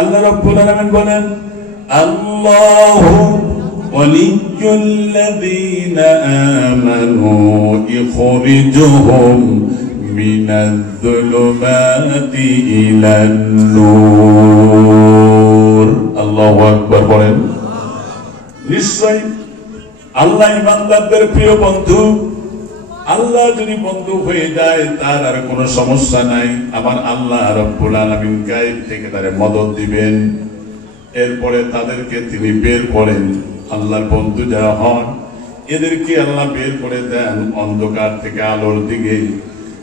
আল্লাহ রাব্বুল আলামিন বলেন, আল্লাহু ওয়ালিয়্যুল্লাযীনা আমানু ইখরিজুহুম মিনায-যুলুমাতি ইলান-নূর। আল্লাহু আকবার বলেন। নিশ্চয় আল্লাহ ইমানদারদের প্রিয় বন্ধু। আল্লাহ যদি বন্ধু হয়ে যায় তার আর কোনো সমস্যা নাই। আমার আল্লাহ রাব্বুল আলামিন গায়েব থেকে তারে মদদ দিবেন, এরপরে তাদেরকে তিনি বের করেন। আল্লাহর বন্ধু যারা হন এদেরকে আল্লাহ বের করে দেন অন্ধকার থেকে আলোর দিকে।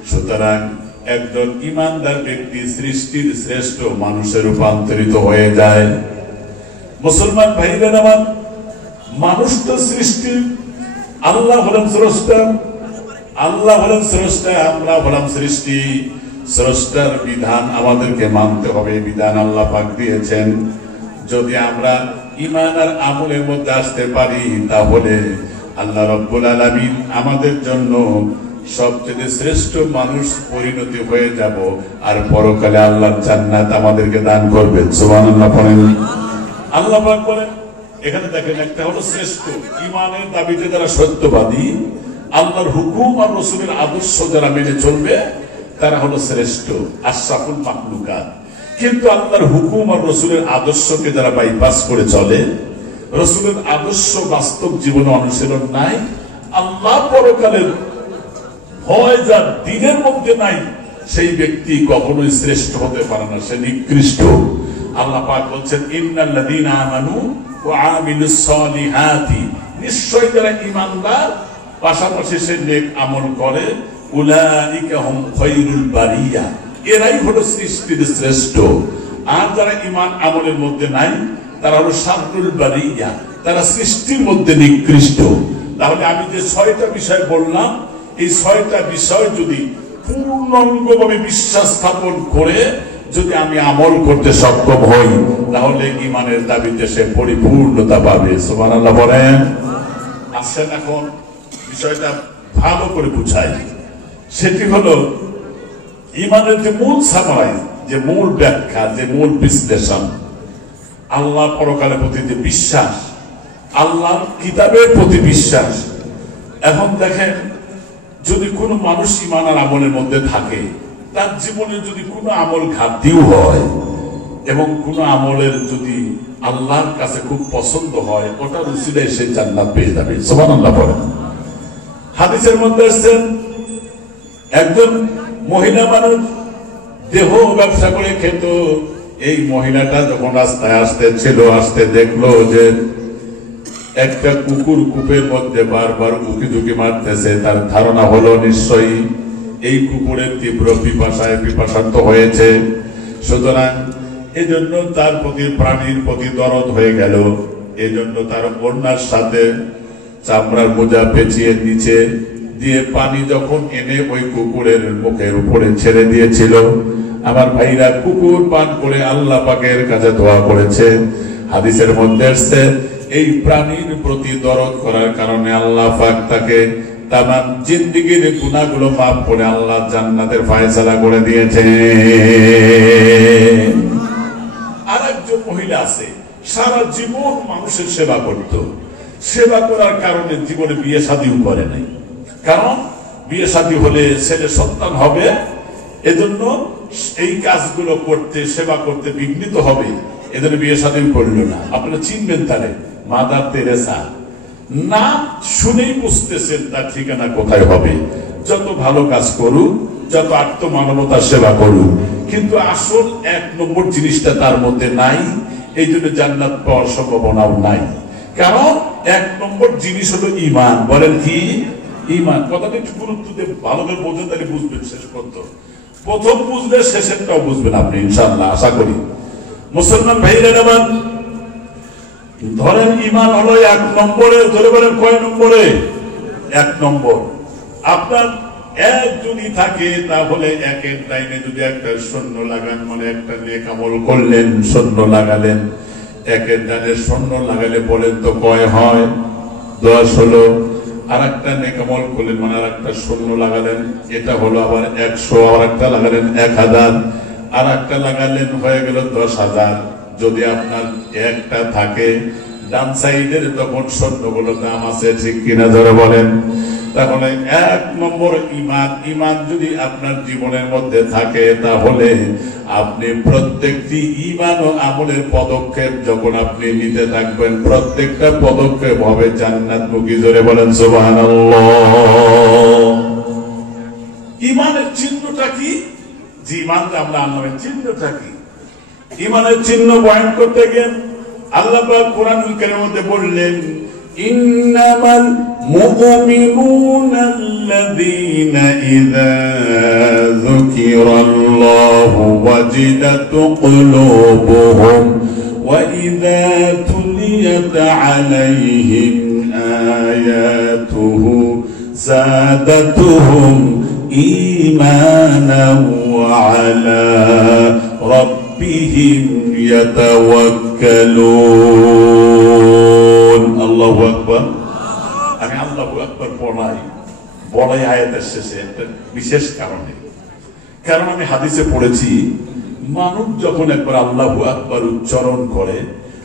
সুতরাং একজন ইমানদার ব্যক্তি সৃষ্টির শ্রেষ্ঠ মানুষে রূপান্তরিত হয়ে যায়। মুসলমান ভাইরা আমার, মানুষ তো সৃষ্টি, আল্লাহ হলেন স্রষ্টা, আল্লাহ হলেন স্রষ্টা, আমরা হলাম সৃষ্টি। স্রষ্টার বিধান আমাদেরকে মানতে হবে, বিধান আল্লাহ পাক দিয়েছেন। যদি আমরা ঈমান আর আমলের মধ্যে আসতে পারি তাহলে আল্লাহ রাব্বুল আলামিন আমাদের জন্য সবচেয়ে শ্রেষ্ঠ মানুষ পরিণতি হয়ে যাব, আর পরকালে আল্লাহর জান্নাত আমাদেরকে দান করবেন। সুবহানাল্লাহ পড়েন। আল্লাহ পাক বলেন, এখানে দেখেন, একটা হলো শ্রেষ্ঠ ঈমানের দাবিতে যারা সত্যবাদী, আল্লাহর হুকুম আর রাসূলের আদর্শ যারা মেনে চলবে তারা হলো শ্রেষ্ঠ, আশরাফুল মাখলুকাত। কিন্তু আল্লাহর হুকুম আর রাসূলের আদর্শকে যারা বাইপাস করে চলে, রাসূলের আদর্শ বাস্তব জীবনে অনুশীলন নাই, আল্লাহ পরকালের ভয় যার দিনের মধ্যে নাই, সেই ব্যক্তি কখনোই শ্রেষ্ঠ হতে পারে না, সে নিকৃষ্ট। আল্লাহ পাক বলছেন, ইন্নাল্লাযীনা আমানু ওয়া আমিলুস সালিহাতি, নিশ্চয় যারা ঈমানদার পাশাপাশি সে নেক আমল করে, উলাইকা হুম খায়রুল বারিয়া, এরাই হলো সৃষ্টির শ্রেষ্ঠ। আর যারা ঈমান আমলের মধ্যে নাই তারা হলো শাররুল বারিয়া, তারা সৃষ্টির মধ্যে নিকৃষ্ট। তাহলে আমি যে ৬টা বিষয় বললাম, এই ৬টা বিষয় যদি পূর্ণাঙ্গভাবে বিশ্বাস স্থাপন করে যদি আমি আমল করতে সক্ষম হই তাহলে ঈমানের দাবিতে সে পরিপূর্ণতা পাবে। সুবহানাল্লাহ বলেন। আসেন এখন বিষয়টা ভালো করে বুঝাই। সেটি হলো ঈমানের যে মূল সামারাইজ, যে মূল ব্যাখ্যা, যে মূল বিশ্লেষণ, আল্লাহ পরকালের প্রতি যে বিশ্বাস, আল্লাহর কিতাবের প্রতি বিশ্বাস। এখন দেখেন, যদি কোনো মানুষ ঈমান আর আমলের মধ্যে থাকে, তার জীবনে যদি কোনো আমল ঘাটতিও হয় এবং কোনো আমলের যদি আল্লাহর কাছে খুব পছন্দ হয়, ওটার উসিলায় সে জান্নাত পেয়ে যাবে। সুবহানাল্লাহ বলেন। হাদিসের মধ্যে আসছে, একজন মহিলা মানুষ দেহ ব্যবসা করে খেত। এই মহিলাটা যখন রাস্তায় আসতে দেখলো যে একটা কুকুর কূপের মধ্যে বারবার উকি ঝুঁকি মারতেছে। তার ধারণা হলো নিশ্চয়ই এই কুকুরের তীব্র পিপাসার্ত হয়েছে। সুতরাং এজন্য তার প্রতি, প্রাণীর প্রতি দরদ হয়ে গেল। এজন্য তার ওড়নার সাথে চামড়ার মোজা পেঁচিয়ে নিচে দিয়ে পানি যখন এনে ওই কুকুরের মুখের উপরে ছেড়ে দিয়েছিল, আমার ভাইরা, কুকুর পান করে আল্লাহ পাকের কাছে দোয়া করেছে। হাদিসের মধ্যে আসছে, এই প্রাণীর প্রতি দরদ করার কারণে আল্লাহ পাক তাকে তামাম জিন্দেগীর গুনাহগুলো মাফ করে আল্লাহ জান্নাতের ফয়সালা করে দিয়েছে। আরেকজন মহিলা আছে, সারা জীবন মানুষের সেবা করত। সেবা করার কারণে জীবনে বিয়ে শাদীও করে নাই। কারণ বিয়ে শাদী হলে ছেলে সন্তান হবে, এজন্য এই কাজগুলো করতে, সেবা করতে বিঘ্নিত হবে, এজন্য বিয়ে শাদীও করলো না। আপনারা চিনবেন তারে, মাদার তেরেসা। নাম শুনেই বুঝতেছেন তার ঠিকানা কোথায় হবে। যত ভালো কাজ করুক, যত আত্মমানবতার সেবা করুক, কিন্তু আসল ১ নম্বর জিনিসটা তার মধ্যে নাই। এই জন্য জান্নাত পাওয়ার সম্ভাবনাও নাই। কারণ ১ নম্বর জিনিস হলো ঈমান। বলেন কি? ঈমান। কথাটা একটু গুরুত্ব দিয়ে ভালো করে বোঝেন, তাহলে বুঝবেন শেষ পর্যন্ত। প্রথম বুঝলে শেষেরটাও বুঝবেন আপনি, ইনশাআল্লাহ, আশা করি। মুসলমান ভাইরা আমার, ধরেন ঈমান হলো ১ নম্বরে। ধরে বলেন কয় নম্বরে? ১ নম্বর। আপনার ১ যদি থাকে তাহলে ১-এর লাইনে যদি একটা শূন্য লাগান, মানে একটা নেক আমল করলেন, শূন্য লাগালেন। ১-এর ডানে শূন্য লাগালে বলেন তো কয় হয়? ১০ হলো। আর একটা নেক আমল করলেন, মানে আর একটা শূন্য লাগালেন, এটা হলো আবার ১০০। আর একটা লাগালেন ১০০০, আর একটা লাগালেন, হয়ে গেল ১০,০০০। যদি আপনার একটা থাকে, ডান সাইডের তখন স্বর্ণগুলো দাম আছে, ঠিক কিনা ধরে বলেন? তাহলে 1 নম্বর ঈমান। ঈমান যদি আপনার জীবনের মধ্যে থাকে, তাহলে আপনি প্রত্যেকটি ঈমান ও আমলের পদক্ষেপ যখন আপনি নিতে থাকবেন, প্রত্যেকটা পদক্ষেপ হবে জান্নাতমুখী। জোরে বলেন সুবহানাল্লাহ। ঈমানের চিহ্নটা কি? যে ঈমানটা আমরা আনলাম, চিহ্নটা কি? ঈমানের চিহ্ন বয়ান করতে গিয়ে আল্লাহ পাক কোরআনুল কারীমের মধ্যে বললেন, ইন্নামাল মুমিনুনা আল্লাযীনা ইযা যুকিরাল্লাহু ওয়াজিলাত কুলুবুহুম ওয়া ইযা তুলিয়াত আলাইহিম আয়াতুহু যাদাতুহুম ঈমানান ওয়া আলা রাব্বিহিম ইয়াতাওয়াক্কালুন। আল্লাহু আকবার। আমি আল্লাহু আকবার বলাই আয়াতের শেষে একটা বিশেষ কারণে, কারণ আমি হাদিসে পড়েছি, মানুষ যখন একবার আল্লাহু আকবার উচ্চারণ করে,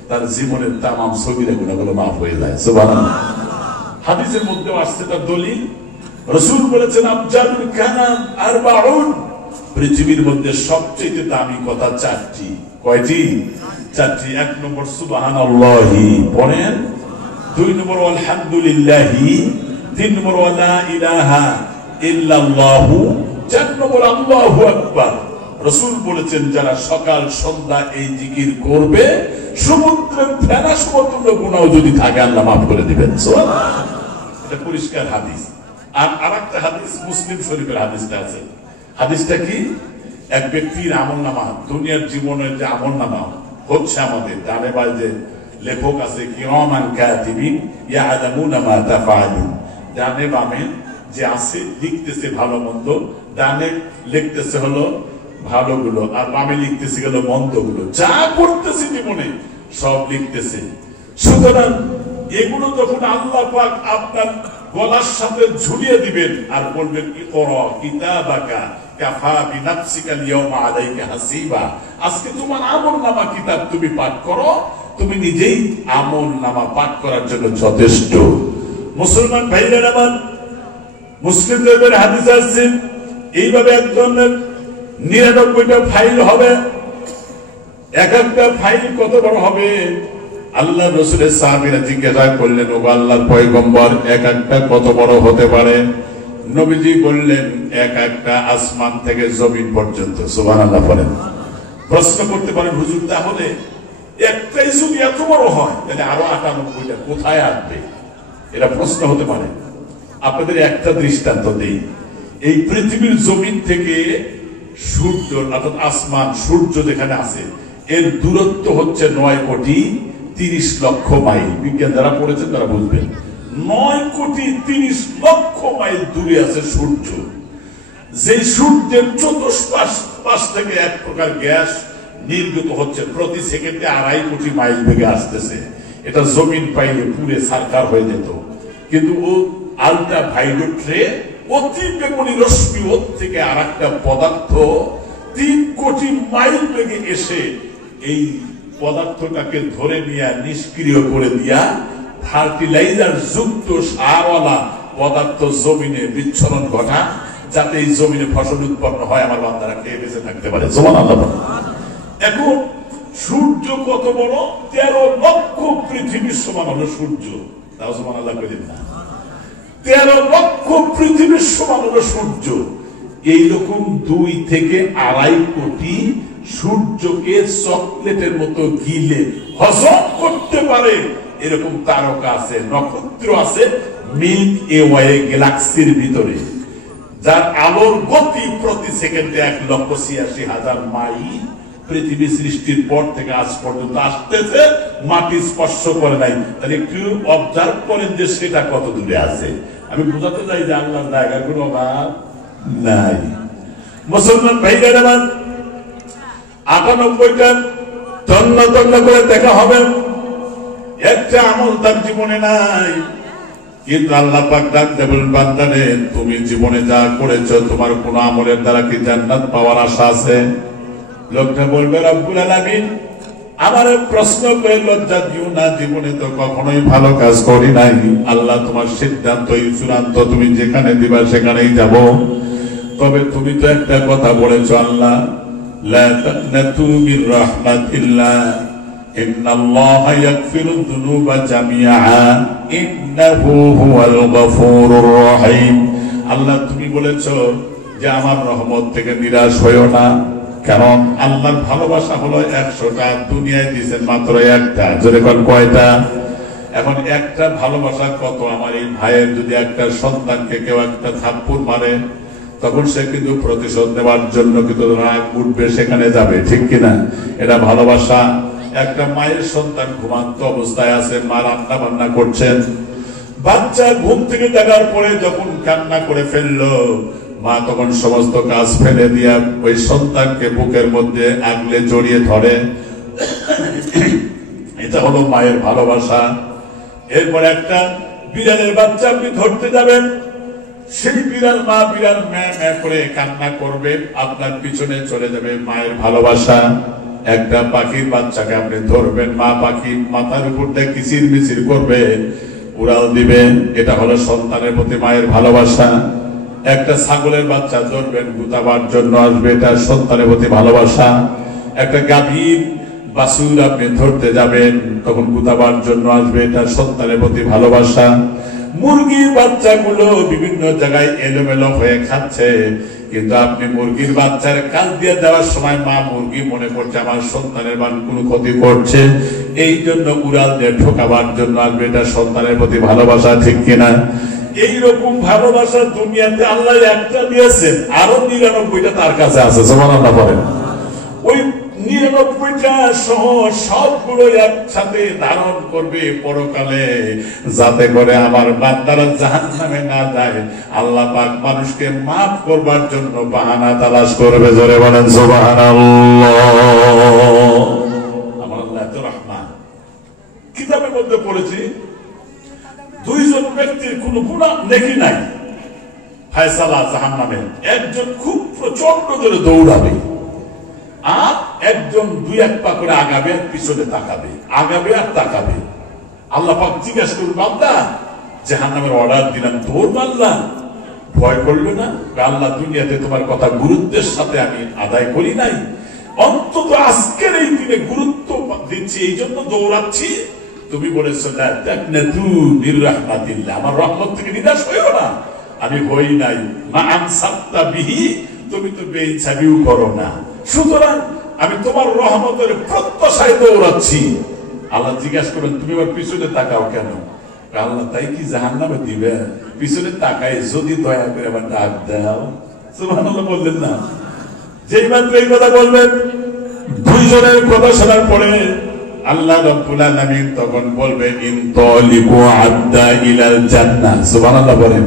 তার জীবনের তামাম সগীরা গুনাহগুলো মাফ হয়ে যায়। সুবহানাল্লাহ। হাদিসের মধ্যে আসছে তার দলিল, রাসূল বলেছেন আফজালুল কালাম 40। পৃথিবীর মধ্যে সবচেয়ে দামি কথা 4টি। কয়টি? 4টি। 1 নম্বর সুবহানাল্লাহি পড়েন, 2 নম্বর আলহামদুলিল্লাহি, 3 নম্বর লা ইলাহা ইল্লাল্লাহু, 4 নম্বর আল্লাহু আকবার। রাসূল বলেছেন যারা সকাল সন্ধ্যা এই জিকির করবে, সমুদ্রের ফেনা সমতুল্য গুনাহ যদি থাকে আল্লাহ মাফ করে দিবেন। সুবহানাল্লাহ। এটা পরিষ্কার হাদিস। আর আরেকটা হাদিস মুসলিম শরীফের হাদিসটা আছে। হাদিসটা কি? এক ব্যক্তির আমলনামা, দুনিয়ার জীবনের যে আমলনামা হচ্ছে, আমাদের ডানে বামে যে লেখক আছে, কিরামান কাতিবিন ইয়ালামুনা মা তাফআলুন, ডানে বামে যে আছে লিখতেছে ভালো মন্দ, ডানে লিখতেছে হলো ভালোগুলো আর বামে লিখতেছে গেল মন্দগুলো, যা করতেছে জীবনে সব লিখতেছে। সুতরাং এগুলো যখন আল্লাহ পাক আপনার গলার সাথে ঝুলিয়ে দিবেন আর বলবেন ইকরা কিতাবাকা কাফা বিনাফসিকা আল-ইয়াওমা আলাইকা হাসিবা, আজকে তোমার আমলনামা কিতাব তুমি পাঠ করো, তুমি নিজেই আমলনামা পাঠ করার জন্য যথেষ্ট। মুসলমান ভাইরা আমার, মুসলিমদের হাদিস আছে এইভাবে একজনের 99টা ফাইল হবে। এক একটা ফাইল কত বড় হবে? আল্লাহ রাসূলের সাহাবীরা জিজ্ঞাসা করলেন, ও আল্লাহর পয়গম্বর, এক একটা কত বড় হতে পারে? নবীজি বললেন, এক একটা আসমান থেকে জমিন পর্যন্ত। সুবহানাল্লাহ বলেন। প্রশ্ন করতে পারেন, হুজুর তাহলে একটাই যদি এত বড় হয়, তাহলে আরো 98টা কোথায় আসবে? এটা প্রশ্ন হতে পারে। আপনাদের একটা দৃষ্টান্ত দেই। এই পৃথিবীর জমিন থেকে সূর্য অর্থাৎ আসমান, সূর্য যেখানে আছে, এর দূরত্ব হচ্ছে 9,30,00,000 মাইল। বিজ্ঞান যারা পড়েছেন তারা বুঝবেন, 9,30,00,000 মাইল দূরে আছে সূর্য। যে সূর্যের চতুষ্পাশ থেকে এক প্রকার গ্যাস নির্গত হচ্ছে, প্রতি সেকেন্ডে 2.5 কোটি মাইল বেগে আসতেছে। এটা জমিন পাইলে পুরে সারকার হয়ে যেত, কিন্তু ও আলট্রা ভায়োলেট রে, অতি বেগুনি রশ্মি, ওর থেকে আর একটা পদার্থ 3 কোটি মাইল বেগে এসে এই পদার্থটাকে ধরে নিয়ে নিষ্ক্রিয় করে দিয়া ফার্টিলাইজার যুক্ত সারওয়ালা পদার্থ জমিনে বিচ্ছরণ ঘটা, যাতে এই জমিনে ফসল উৎপন্ন হয়, আমার বান্দারা খেয়ে বেঁচে থাকতে পারে। সুবহানাল্লাহ। এখন সূর্য কত বড়? 13 লক্ষ পৃথিবীর সমান হলো সূর্য। তাও সুবহানাল্লাহ বলেন না? 13 লক্ষ পৃথিবীর সমান হলো সূর্য। এইরকম 2 থেকে 2.5 কোটি সূর্যকে চকলেটের মতো গিলে হজম করতে পারে এরকম তারকা আছে, নক্ষত্র আছে মিল্কি ওয়ে গ্যালাক্সির ভিতরে, যার আলোর গতি প্রতি সেকেন্ডে 1,86,000 মাইল। পৃথিবী সৃষ্টির পর থেকে আজ পর্যন্ত আসতেছে, মাটি স্পর্শ করে নাই। তাহলে একটু অবজার্ভ করেন যে সেটা কত দূরে আছে। আমি বোঝাতে চাই যে আল্লাহর জায়গার কোনো অভাব নাই। মুসলমান ভাইরা আমার, 98টা তন্ন তন্ন করে দেখা হবে, একটা আমল তার জীবনে নাই। কিন্তু আল্লাহ পাক ডাক দেবেন, বান্দারে তুমি জীবনে যা করেছো, তোমার কোন আমলের দ্বারা কি জান্নাত পাওয়ার আশা আছে? লোকটা বলবে, রব্বুল আলামিন আমার প্রশ্ন করে লজ্জা দিও না, জীবনে তো কখনোই ভালো কাজ করি নাই। আল্লাহ তোমার সিদ্ধান্তই চূড়ান্ত, তুমি যেখানে দিবা সেখানেই যাব। তবে তুমি তো একটা কথা বলেছো, আল্লাহ লা তাকনাতু মির রাহমাতিল্লাহ ইন্নাল্লাহা ইয়াগফিরুয যুনুবা জামিআ ইন্নাহু হুয়াল গফুরুর রহিম। আল্লাহ তুমি বলেছো যে আমার রহমত থেকে নিরাশ হইও না, কারণ আল্লাহর ভালোবাসা হলো 100টা, দুনিয়ায় দিয়েছেন মাত্র একটা। জোরে কোন কয়টা? এখন একটা ভালোবাসা কত? আমার এই ভাইয়ের যদি একটা সন্তানকে কেউ একটা থাপ্পড় মারে, তখন সে কিন্তু প্রতিশোধ নেওয়ার জন্য কিন্তু রাগ উঠবে, সেখানে যাবে, ঠিক কিনা? এটা ভালোবাসা। একটা মায়ের সন্তান ঘুমান্ত অবস্থায় আছে, মা রান্না বান্না করছেন, বাচ্চা ঘুম থেকে জাগার পরে যখন কান্না করে ফেললো, মা তখন সমস্ত কাজ ফেলে দিয়া ওই সন্তানকে বুকের মধ্যে আগলে জড়িয়ে ধরে। এটা হলো মায়ের ভালোবাসা। এরপরে একটা বিড়ালের বাচ্চা আপনি ধরতে যাবেন, সেই বিড়াল মা বিড়াল ম্যা ম্যা করে কান্না করবে, আপনার পিছনে চলে যাবে, মায়ের ভালোবাসা। একটা পাখির বাচ্চাকে আপনি ধরবেন, মা পাখি মাথার উপর দিয়ে কিচির মিচির করবে, উড়াল দিবেন, এটা হলো সন্তানের প্রতি মায়ের ভালোবাসা। একটা ছাগলের বাচ্চা ধরবেন, গুতাবার জন্য আসবে, এটা সন্তানের প্রতি ভালোবাসা। একটা গাভীর বাছুর আপনি ধরতে যাবেন, তখন গুতাবার জন্য আসবে, এটা সন্তানের প্রতি ভালোবাসা। মুরগির বাচ্চাগুলো বিভিন্ন জায়গায় এলোমেলো হয়ে খাচ্ছে, কিন্তু আপনি মুরগির বাচ্চার কাল দিয়ে দেওয়ার সময় মা মুরগি মনে করছে আমার সন্তানের কোনো ক্ষতি করছে, এই জন্য উড়াল দিয়ে ঠোকাবার জন্য আসবে, এটা সন্তানের প্রতি ভালোবাসা, ঠিক কিনা? এইরকম ভালোবাসা দুনিয়াতে আল্লাহ একটা দিয়েছেন, আরো 99টা তার কাছে আছে। সুবহানাল্লাহ বলেন। ওই 99টা সহ সবগুলো একসাথে ধারণ করবে পরকালে, যাতে করে আমার বান্দারা জাহান্নামে না যায়। আল্লাহ পাক মানুষকে মাফ করবার জন্য বাহানা তালাশ করবে। জোরে বলেন সুবহানাল্লাহ। আমার আল্লাহ এত রহমান। কিতাবের মধ্যে পড়েছি, দুইজন ব্যক্তির কোন গুনাহ নেকি নাই, ফায়সালা জাহান্নামে। একজন খুব প্রচন্ড জোরে দৌড়াবে, আর একজন 2-1 পা করে আগাবে আর পিছনে তাকাবে, আগাবে আর তাকাবে। আল্লাহ পাক জিজ্ঞাসা করবে, বান্দা জাহান্নামের অর্ডার দিলাম, দৌড় মারলাম, ভয় করলো না? আল্লাহ দুনিয়াতে তোমার কথা গুরুত্বের সাথে আমি আদায় করি নাই, অন্তত আজকের এই দিনে গুরুত্ব দিচ্ছি, এই জন্য দৌড়াচ্ছি। তুমি বলেছো না তাকনাতু মির রাহমাতিল্লাহ, আমার রহমত থেকে নিরাশ হইও না, আমি হই নাই। মা আমসাক্তা বিহি, তুমি তো বেইচ্ছাবিও করো না, সুতরাং আমি তোমার রহমতের প্রত্যাশায় দৌড়াচ্ছি। আল্লাহ জিজ্ঞাসা করেন, তুমি আবার পিছনে তাকাও কেন? আল্লাহ তাই কি জাহান্নামে দিবে? পিছনে তাকায় যদি দয়া করে আবার ডাক দাও। সুবহানাল্লাহ বললেন না? যেই মাত্র এই কথা বলবেন, দুইজনের কথা শোনার পরে আল্লাহ রাব্বুল আলামিন তখন বলবে, ইনতালিকু আদ্দা ইলাল জান্নাহ। সুবহানাল্লাহ বলেন।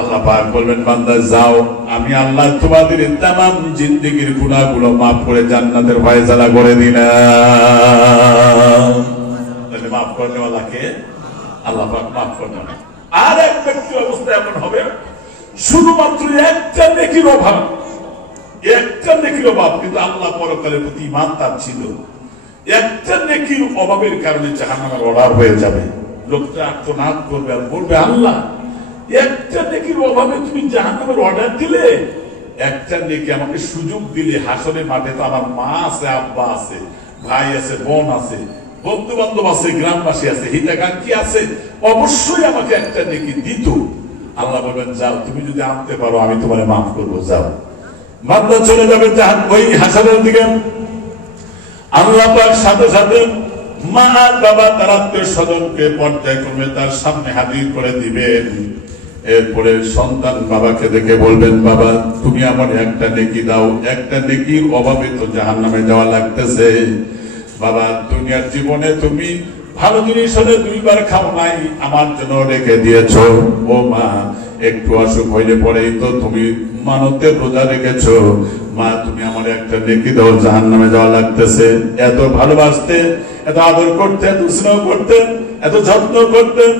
আল্লাহ পাক বলবেন, বান্দা যাও, আমি আল্লাহ তোমাদের तमाम জিন্দেগীর গুনাহগুলো maaf করে জান্নাতের ফয়সালা করে দিলাম। তাহলে maaf করতে ওয়ালা কে? আল্লাহ পাক maaf করবে না। আর এক ব্যক্তির অবস্থা এমন হবে, শুধুমাত্র একটা নেকির অভাব, কিন্তু আল্লাহ পরকালের প্রতি ঈমান তার ছিল, একটা নেকির অভাবের কারণে জাহান্নামের অর্ডার হয়ে যাবে। লোকটা আত্মনাদ করবে আর বলবে, আল্লাহ একটা নেকির অভাবে তুমি জাহান্নামের অর্ডার দিলে, একটা নেকি আমাকে সুযোগ দিলে, হাসরে মাঠে তো আমার মা আছে, আব্বা আছে, ভাই আছে, বোন আছে, বন্ধু বান্ধব আছে, গ্রামবাসী আছে, হিতাকাঙ্ক্ষী আছে, অবশ্যই আমাকে একটা নেকি দিত। আল্লাহ বলবেন, যাও, তুমি যদি আনতে পারো আমি তোমার মাফ করবো, যাও। বান্দা চলে যাবে ওই হাসরের দিকে। আল্লাহ পাক সাথে সাথে মা আর বাবা তার আত্মীয় স্বজনকে পর্যায়ক্রমে তার সামনে হাজির করে দিবেন। এরপরে সন্তান বাবাকে দেখে বলবেন, বাবা তুমি আমার একটা নেকি দাও, একটা নেকির অভাবে তো জাহান্নামে যাওয়া লাগতেছে। বাবা দুনিয়ার জীবনে তুমি ভালো জিনিস হলে 2 বার খাও নাই, আমার জন্য রেখে দিয়েছ। ও মা, একটু অসুখ হইলে পরেই তো তুমি মানতে রোজা রেখেছো, মা তুমি আমার একটা নেকি দাও, জাহান্নামে যাওয়া লাগতেছে। এত ভালোবাসতেন, এত আদর করতেন, এত স্নেহ করতেন, এত যত্ন করতেন,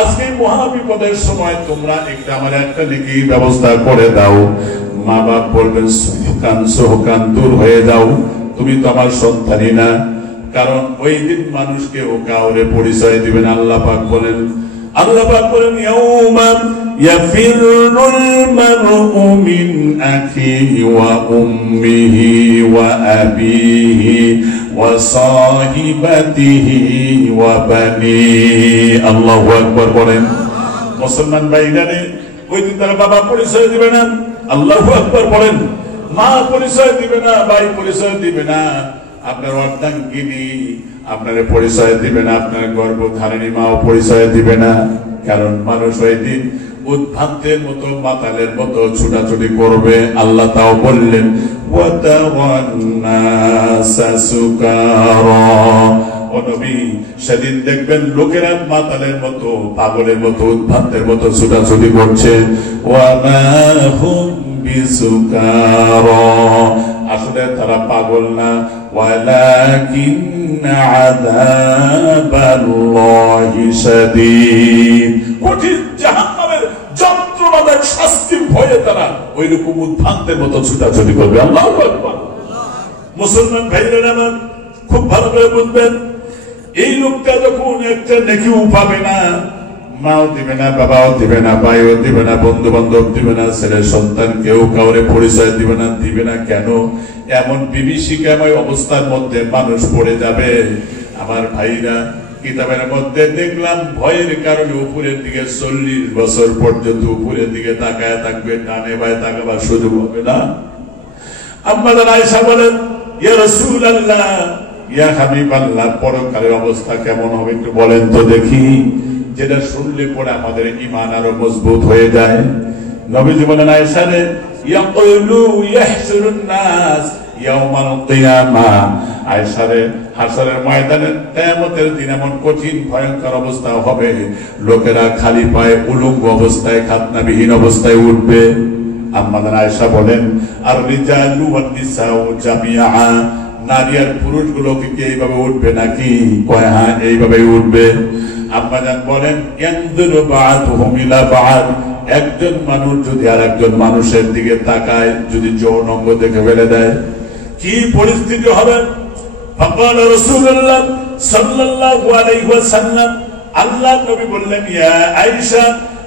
আজকে মহা বিপদের সময় তোমরা একটা আমার একটা নেকি ব্যবস্থা করে দাও। মা বাপ বলবেন, সোহকান দূর হয়ে যাও, তুমি তো আমার সন্তানই না। কারণ ওই দিন মানুষ কেউ কাউরে পরিচয় দিবেন। আল্লাহ পাক বলেন ইয়াউমা ইয়াফিরুল মারউ মিন আখিহি ওয়া উম্মিহি ওয়া আবিহি ওয়া সাহিবাতিহি ওয়া বানিহি। আল্লাহু আকবার বলেন। মুসলমান ভাইরা, ওই দিন তারা বাবা পরিচয় দিবে না, আল্লাহু আকবার বলেন। মা পরিচয় দিবে না, ভাই পরিচয় দিবে না, আপনার অর্ধাঙ্গিনী আপনার পরিচয় দিবে না, আপনার গর্ভধারিণী মাও পরিচয় দিবে না। কারণ মানুষ ওই দিন উদ্ভ্রান্তের মতো মাতালের মতো ছুটাছুটি করবে। আল্লাহ তাও বললেন সেদিন দেখবেন লোকেরা মাতালের মতো, পাগলের মতো, উদ্ভ্রান্তের মতো ছুটাছুটি করছে। আসলে তারা পাগল না, ওয়ালাকিন আযাবাল্লাহি শাদীদ। কঠিন জাহান্নামের যন্ত্রণাদায়ক শাস্তির ভয়ে তারা ওইরকম উদ্ভ্রান্তের মতো ছুটাছুটি করবে। আল্লাহু আকবার। মুসলমান ভাইরা আমার, খুব ভালো করে বুঝবেন, এই লোকটা যখন একটা নেকিও পাবে না, মাও দিবে না, বাবাও দিবে না, ভাইও দিবে না, বন্ধু বান্ধব দিবে না, ছেলে সন্তান কেউ কাউরে পরিচয় দিবে না। কেন? এমন বিভীষিকাময় অবস্থার মধ্যে মানুষ পড়ে যাবে। আমার ভাইরা, কিতাবের মধ্যে দেখলাম ভয়ের কারণে উপরের দিকে 40 বছর পর্যন্ত উপরের দিকে তাকায় থাকবে, ডানে বায়ে তাকাবার সুযোগ হবে না। আম্মা আয়েশা বলেন, ইয়া রাসূলুল্লাহ, ইয়া হাবিবাল্লাহ, পরকালের অবস্থা কেমন হবে একটু বলেন তো দেখি। যেটা শুনলে পরে আমাদের ঈমান আরো মজবুত হয়ে যায়। নবীজি বলেন আয়েশা রে, ইয়াকুলু ইয়াহশুরুন নাস ইয়াউমাল কিয়ামা। আয়েশা রে, হাশরের ময়দানে কিয়ামতের দিন এমন কঠিন ভয়ঙ্কর অবস্থা হবে, লোকেরা খালি পায়ে উলঙ্গ অবস্থায়, খাতনাবিহীন অবস্থায় উঠবে। আম্মা আয়েশা বলেন, আর রিজালু ওয়ান নিসাউ জামিআ, নারী আর পুরুষগুলো কি এইভাবে উঠবে নাকি? কয় হ্যাঁ, এইভাবে উঠবে। আম্মাজান বলেন, ইয়ানদুরু বা'দুহুম ইলা বা'দ, একজন মানুষ যদি আর একজন মানুষের দিকে তাকায়, যদি যৌন অঙ্গ দেখে ফেলে দেয়, কি পরিস্থিতি হবে? ফাকাল রাসূলুল্লাহ সাল্লাল্লাহু আলাইহি ওয়াসাল্লাম, আল্লাহ নবী বললেন, ইয়া আয়েশা,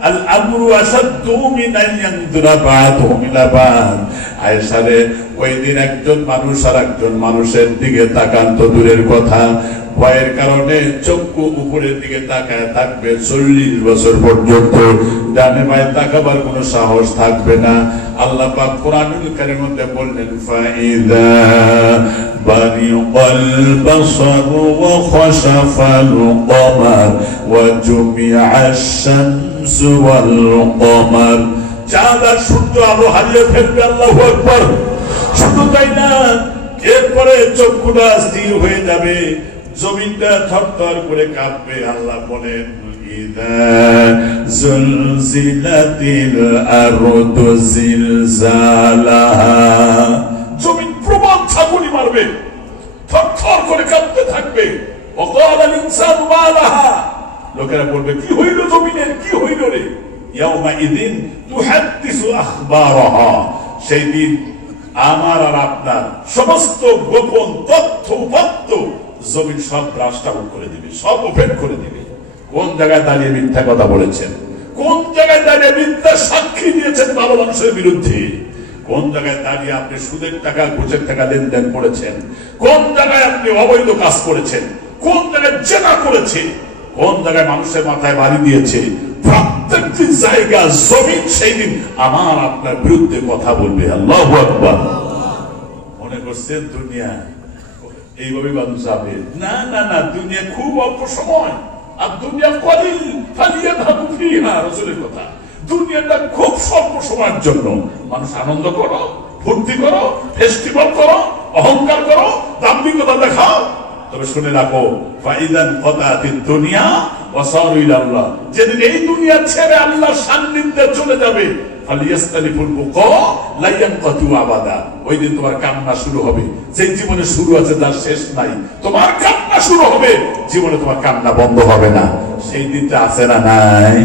আল আমরু আশাদ্দু মিন আন ইয়ানদুরা বা'দুহুম ইলা বা'দ। আয়েশা রে, ওই দিন একজন মানুষ আর একজন মানুষের দিকে তাকান তো দূরের কথা, ভয়ের কারণে চক্ষু উপরের দিকে তাকায় থাকবে 40 বছর পর্যন্ত, ডানে বায়ে তাকাবার কোনো সাহস থাকবে না। আল্লাহ পাক কোরআনুল কারীমের মধ্যে বললেন, ফাইদা বারিকাল বাসার ওয়া খাশাফাল কমার ওয়া জুমিআশ শামসু ওয়াল কমার। চাঁদ আর সূর্য আলো হারিয়ে ফেলবে। আল্লাহু আকবার। শুধু তাই না, এরপরে চক্ষুটা স্থির হয়ে যাবে, জমিনটা থরথর করে কাঁপবে। আল্লাহ বলেন, ইদা জুলজিলাতিল আরদু জিলজালাহা, জমিন প্রবল ঝাঁকুনি মারবে, থরথর করে কাঁপতে থাকবে। ওয়াকালাল ইনসানু মা লাহা, লোকেরা বলবে, কি হইল জমিনের, কি হইল রে? ইয়াউমা ইদিন তুহাদ্দিসু আখবারাহা, সেই দিন আমার আর আপনার সমস্ত গোপন তথ্য উপাত্ত জমিন সব ব্রাশটা আউট করে দিবে, সব ওপেন করে দিবে। কোন জায়গায় দাঁড়িয়ে মিথ্যা কথা বলেছেন, কোন জায়গায় দাঁড়িয়ে মিথ্যা সাক্ষী দিয়েছেন ভালো মানুষের বিরুদ্ধে, কোন জায়গায় দাঁড়িয়ে আপনি সুদের টাকা, ঘুষের টাকা লেনদেন করেছেন, কোন জায়গায় আপনি অবৈধ কাজ করেছেন, কোন জায়গায় জেনা করেছেন, কোন জায়গায় মানুষের মাথায় বাড়ি দিয়েছে, প্রত্যেকটি জায়গা জমিন সেই দিন আমার আপনার বিরুদ্ধে কথা বলবে। আল্লাহু আকবার। মনে করছেন দুনিয়া এইভাবে মানুষ যাবে? না না না, দুনিয়া খুব অল্প সময়, আর দুনিয়া কলিল ফালিয়াযহাবু ফীহা, রাসূলের কথা। দুনিয়াটা খুব স্বল্প সময়ের জন্য। মানুষ আনন্দ করো, ফুর্তি করো, ফেস্টিভ্যাল করো, অহংকার করো, দাম্ভিকতা দেখাও, তবে শুনে রাখো, ফাইদান কাতাতিদ দুনিয়া ওয়া সারু ইলাল্লাহ, যেদিন এই দুনিয়া ছেড়ে আল্লাহর সান্নিধ্যে চলে যাবে, ফালিয়াস্তালিফুল বুকা লা ইয়ানকাতু আবাদা, ওই দিন তোমার কান্না শুরু হবে। যে জীবনে শুরু আছে তার শেষ নাই, তোমার কান্না শুরু হবে, জীবনে তোমার কান্না বন্ধ হবে না। সেই দিনটা আছে না নাই?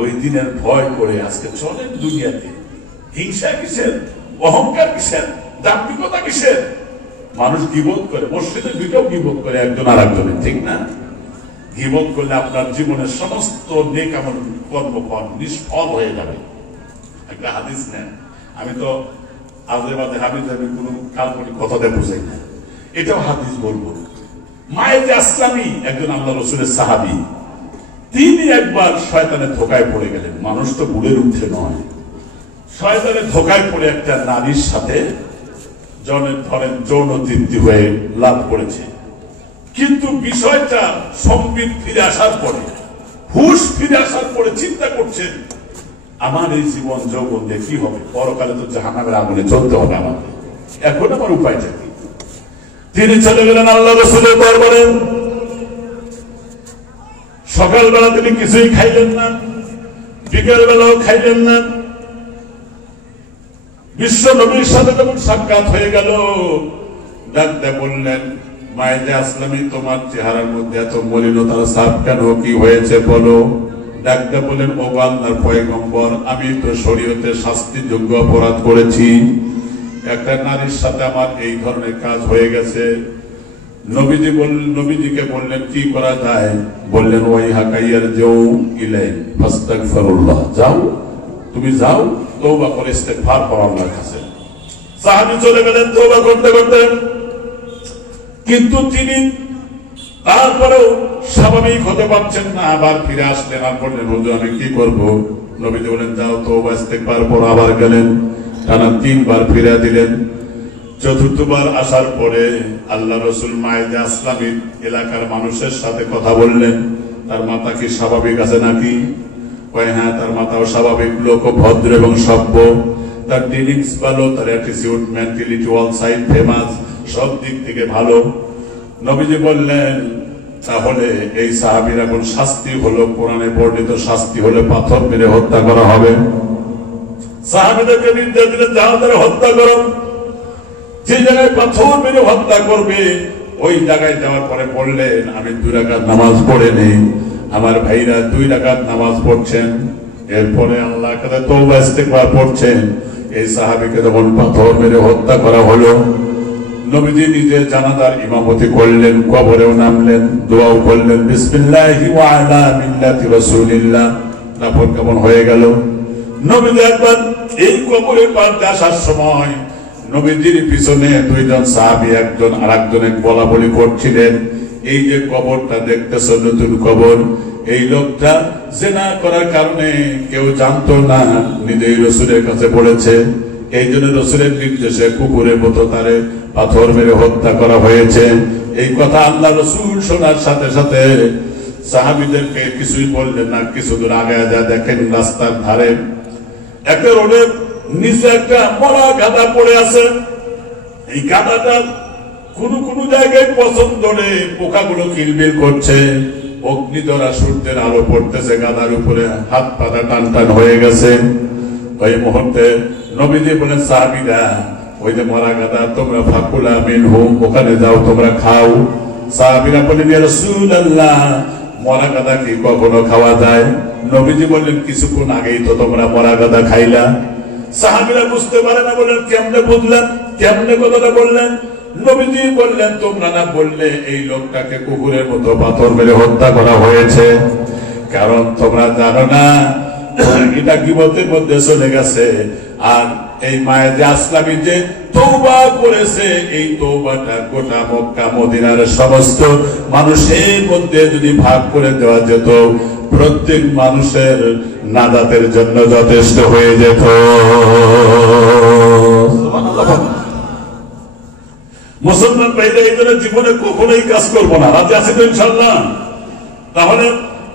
ওই দিনের ভয় করে আজকে চলেন দুনিয়াতে। হিংসা কিসের, অহংকার কিসের, দাম্ভিকতা কিসের? মানুষ গীবত করে, মসজিদের ভিতরেও গীবত করে একজন আর একজনের, ঠিক না? গীবত করলে আপনার জীবনের সমস্ত নেক আমল কর্মফল নিষ্ফল হয়ে যাবে। একটা হাদিস নেন, আমি তো আজে বাজে হাদিস আমি কোনো কাল্পনিক কথাতে বুঝাই না, এটাও হাদিস বলবো। মায়ের আসলামী একজন আল্লাহ রসুলের সাহাবী, তিনি একবার শয়তানের ধোকায় পড়ে গেলেন। মানুষ তো বুড়ের উঠে নয়, শয়তানের ধোকায় পড়ে একটা নারীর সাথে ধরেন যৌন তৃপ্তি হয়ে লাভ করেছে। কিন্তু বিষয়টা সম্বিত ফিরে আসার পরে, হুশ ফিরে আসার পরে চিন্তা করছেন, আমার এই জীবন যৌবন দিয়ে কি হবে? পরকালে তো জাহান্নামের আগুনে চলতে হবে আমাকে, এখন আমার উপায়টা কি? তিনি চলে গেলেন আল্লাহ রাসূলের দরবারে। সকালবেলা তিনি কিছুই খাইলেন না, বিকেল বেলাও খাইলেন না। বিশ্ব নবীর সাথে যখন সাক্ষাৎ হয়ে গেল, ডাকতে বললেন, মায়েদে আসলামী, তোমার চেহারার মধ্যে এত মলিনতার ছাপ কেন? কি হয়েছে বলো? ডাকতে বলেন, ও আল্লাহর পয়গম্বর, আমি তো শরীয়তে শাস্তিযোগ্য অপরাধ করেছি, একটা নারীর সাথে আমার এই ধরনের কাজ হয়ে গেছে। নবীজিকে বললেন, কি করা যায়? বললেন, ওই হাকাইয়ার যেও ইলাই ফাস্তাগফিরুল্লাহ, যাও, তুমি যাও, তওবা করে ইস্তেগফার করো আল্লাহর কাছে। সাহাবী চলে গেলেন তওবা করতে করতে, কিন্তু তিনি তারপরেও স্বাভাবিক হতে পারছেন না। আবার ফিরে আসলেন, আর বললেন, হুজুর আমি কি করব? নবীজি বলেন, যাও, তওবা ইস্তেগফার করো। আবার গেলেন, টানা 3 বার ফিরে দিলেন। চতুর্থবার আসার পরে আল্লাহ রসুল মায়েদে আসলামীর এলাকার মানুষের সাথে কথা বললেন, তার মাথা কি স্বাভাবিক আছে নাকি? হ্যাঁ, তার মাথাও স্বাভাবিক, লোক ভদ্র এবং সভ্য, তার ডিলিংস ভালো, তার attitude, mentality all side famous, সব দিক থেকে ভালো। নবীজি বললেন, তাহলে এই সাহাবীর এখন শাস্তি হলো, কোরআনে বর্ণিত শাস্তি হলে পাথর মেরে হত্যা করা হবে। সাহাবীদেরকে নির্দেশ দিলেন, যাও তারা হত্যা করো। যে জায়গায় পাথর মেরে হত্যা করবে ওই জায়গায় যাওয়ার পরে বললেন, আমি 2 রাকাত নামাজ পড়ে নেই। আমার ভাইরা 2 রাকাত নামাজ পড়ছেন, এরপরে আল্লাহর কাছে তওবা ইস্তেগফার পড়ছেন। এই সাহাবীকে যখন পাথর মেরে হত্যা করা হলো, নবীজি নিজে জানাজার ইমামতি করলেন, কবরেও নামলেন, দোয়াও করলেন, বিসমিল্লাহি ওয়া আলা মিল্লাতি রাসূলিল্লাহ। তারপর কেমন হয়ে গেল? নবীজি একবার এই কবরে পাল্টে আসার সময় নবীজির পিছনে 2 জন সাহাবী একজন আরেকজনের বলা বলি করছিলেন, এই যে কবরটা দেখতেছ নতুন কবর, এই লোকটা জিনা করার কারণে কেউ জানতো না, নিজেই রাসূলের কাছে পড়েছে, এই জন্য রাসূলের নির্দেশে কুকুরের মতো তারে পাথর মেরে হত্যা করা হয়েছে। এই কথা আল্লাহ রাসূল শোনার সাথে সাথে সাহাবীদেরকে কিছুই বললেন না। কিছু দূর আগে যা দেখেন, রাস্তার ধারে একটা রোডের নিচে একটা মরা গাদা পড়ে আছে। এই গাদাটা কোন জায়গায় পছন্দ নেই, পোকাগুলো কিলবিল করছে, অগ্নিধরা সূর্যের আলো পড়তেছে গাদার উপরে, হাত পাতা টান টান হয়ে গেছে। ওই মুহূর্তে নবীজি বলেন, সাহাবীরা, ওই যে মরা গাদা, তোমরা ফাকুলা মিনহু, ওখানে যাও, তোমরা খাও। সাহাবীরা বলেন, ইয়া রাসূলুল্লাহ, মরা গাদা কি কখনো খাওয়া যায়? নবীজি বললেন, কিছুক্ষণ আগেই তো তোমরা মরা গাদা খাইলা। সাহাবীরা বুঝতে পারে না, বললেন, কেমনে বুঝলেন, কেমনে কথাটা বললেন? নবীজি বললেন, তোমরা না বললে এই লোকটাকে কুকুরের মতো পাথর মেরে হত্যা করা হয়েছে? কারণ তোমরা জানো না এটা গীবতের মধ্যে চলে গেছে। আর এই মায়েদে আসলামী যে তওবা করেছে, এই তওবাটা গোটা মক্কা মদিনার সমস্ত মানুষের মধ্যে যদি ভাগ করে দেওয়া যেত, প্রত্যেক মানুষের নাজাতের জন্য যথেষ্ট হয়ে যেত। মুসলমান ভাইদের এই জন্য জীবনে কখনোই কাজ করবো না, রাজি আছে তো ইনশাআল্লাহ? তাহলে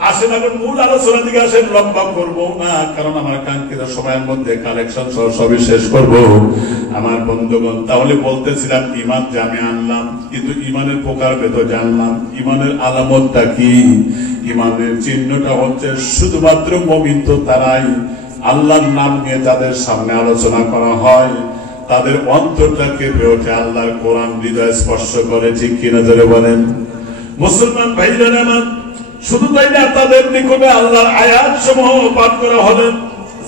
আসেন এখন মূল আলোচনার দিকে আসেন, লম্বা করবো না, কারণ আমার কাঙ্ক্ষিত সময়ের মধ্যে কালেকশন সহ সবই শেষ করবো। আমার বন্ধুগণ, তাহলে বলতেছিলাম ইমান যে আমি আনলাম, কিন্তু ইমানের প্রকার ভেদ জানলাম। ইমানের আলামতটা কি? ইমানের চিহ্নটা হচ্ছে শুধুমাত্র মুমিন তো তারাই, আল্লাহর নাম নিয়ে যাদের সামনে আলোচনা করা হয় তাদের অন্তরটা কেঁপে ওঠে, আল্লাহর কোরআন হৃদয় স্পর্শ করে, ঠিক কিনা জোরে বলেন? মুসলমান ভাইরা আমার, শুধু তাই না, তাদের নিকটে আল্লাহর আয়াত সমূহ পাঠ করা হলে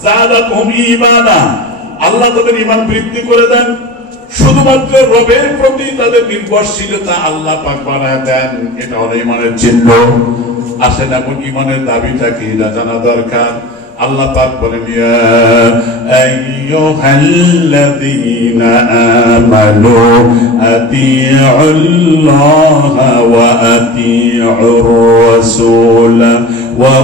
জাদাতহুম ঈমানা, আল্লাহ তাদের ঈমান বৃদ্ধি করে দেন। শুধুমাত্র রবের প্রতি তাদের নির্ভরশীলতা আল্লাহ পাক বানায় দেন, এটা হলো ঈমানের চিহ্ন। আসেন এখন ঈমানের দাবিটা কি এটা জানা দরকার। আল্লাহ পাক বলেন ইয়া আইয়ুহাল্লাযীনা আমানু আতিউল্লাহা ওয়া আতিউর রাসূল ওয়া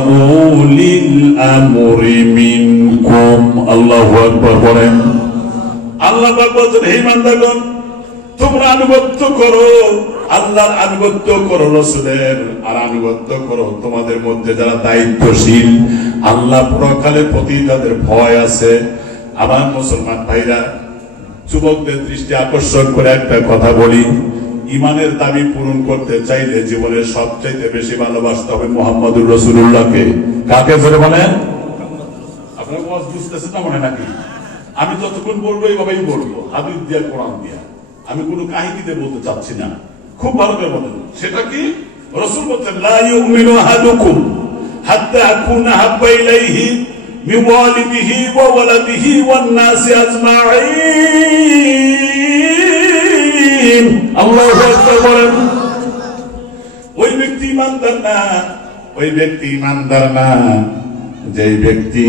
উলিল আমরি মিনকুম। আল্লাহু আকবার বলেন। আল্লাহ পাক বলেন হে ইমানদারগণ তোমরা আনুগত্য করো আল্লাহর, আনুগত্য করো রাসূলের, আর আনুগত্য করো তোমাদের মধ্যে যারা দায়িত্বশীল, আল্লাহ পরকালের প্রতি যাদের ভয় আছে। আমার মুসলমান ভাইরা, যুবকদের দৃষ্টি আকর্ষণ করে একটা কথা বলি, ঈমানের দাবি পূরণ করতে চাইলে জীবনের সবচাইতে বেশি ভালোবাসতে হবে মুহাম্মদুর রাসূলুল্লাহকে। কাকে ধরে বলেন? আপনারা ওয়াজ বুঝতেছেন না মনে নাকি? আমি যতক্ষণ বলবো এইভাবেই বলবো, হাদিস দিয়া কোরআন দিয়া, আমি কোনো কাহিনীতে বলতে চাচ্ছি না। খুব ভালো করে বলেন সেটা কি? রাসূল বলেন লা ইউমিনু আহাদুকুম হাত্তা আকুনা হাব্বা ইলাইহি মিন ওয়ালিদিহি ওয়া ওয়ালাদিহি ওয়ান নাসি আজমাইন। আল্লাহু আকবার বলেন। ওই ব্যক্তি ইমানদার না, ওই ব্যক্তি ইমানদার না যে ব্যক্তি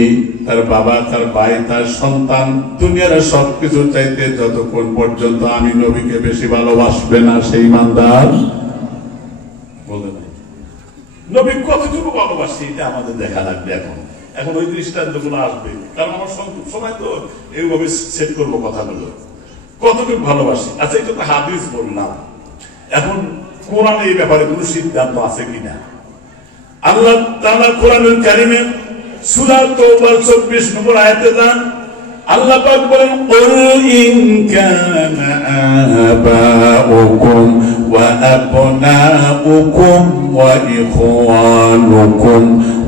তার বাবা, তার ভাই, তার সন্তান, দুনিয়ার সবকিছু চাইতে যতক্ষণ পর্যন্ত আমি নবীকে বেশি ভালোবাসবে না সেই ইমানদার। বলে নাই নবী কতটুকু ভালোবাসি এটা আমাদের দেখা লাগবে। এখন ওই দৃষ্টান্ত গুলো আসবে, কারণ আমার সময় তো এইভাবে সেট করবো কথাগুলো। কতটুকু ভালোবাসি, আচ্ছা এটা তো হাদিস বললাম। এখন কোরআনে এই ব্যাপারে কোন সিদ্ধান্ত আছে কিনা? আল্লাহ তাআলা কোরআনুল কারীমে সূরা তাওবার 24 নম্বর আয়াতে যান, আল্লাহ পাক বলেন কুল ইন কানা আবাউকুম ওয়া আবনাউকুম ওয়া ইখওয়ানুকুম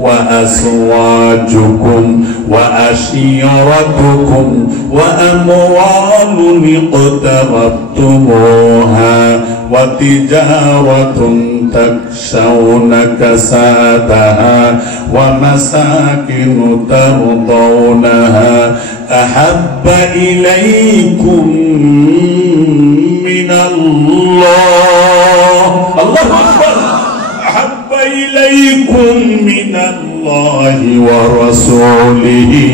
ওয়া আসওয়াজুকুম ওয়া আশিরাতুকুম ওয়া আমওয়ালুন ইqtarabtumuha ওয়া তিজারাতুন তাকশাউনা কাসাদাহা ওয়া মাসাকিনু তারদাউনাহা আহাব্বা ইলাইকুম মিনাল্লাহ। আল্লাহু আকবার। আহাব্বা ইলাইকুম মিনাল্লাহি ওয়া রাসূলিহি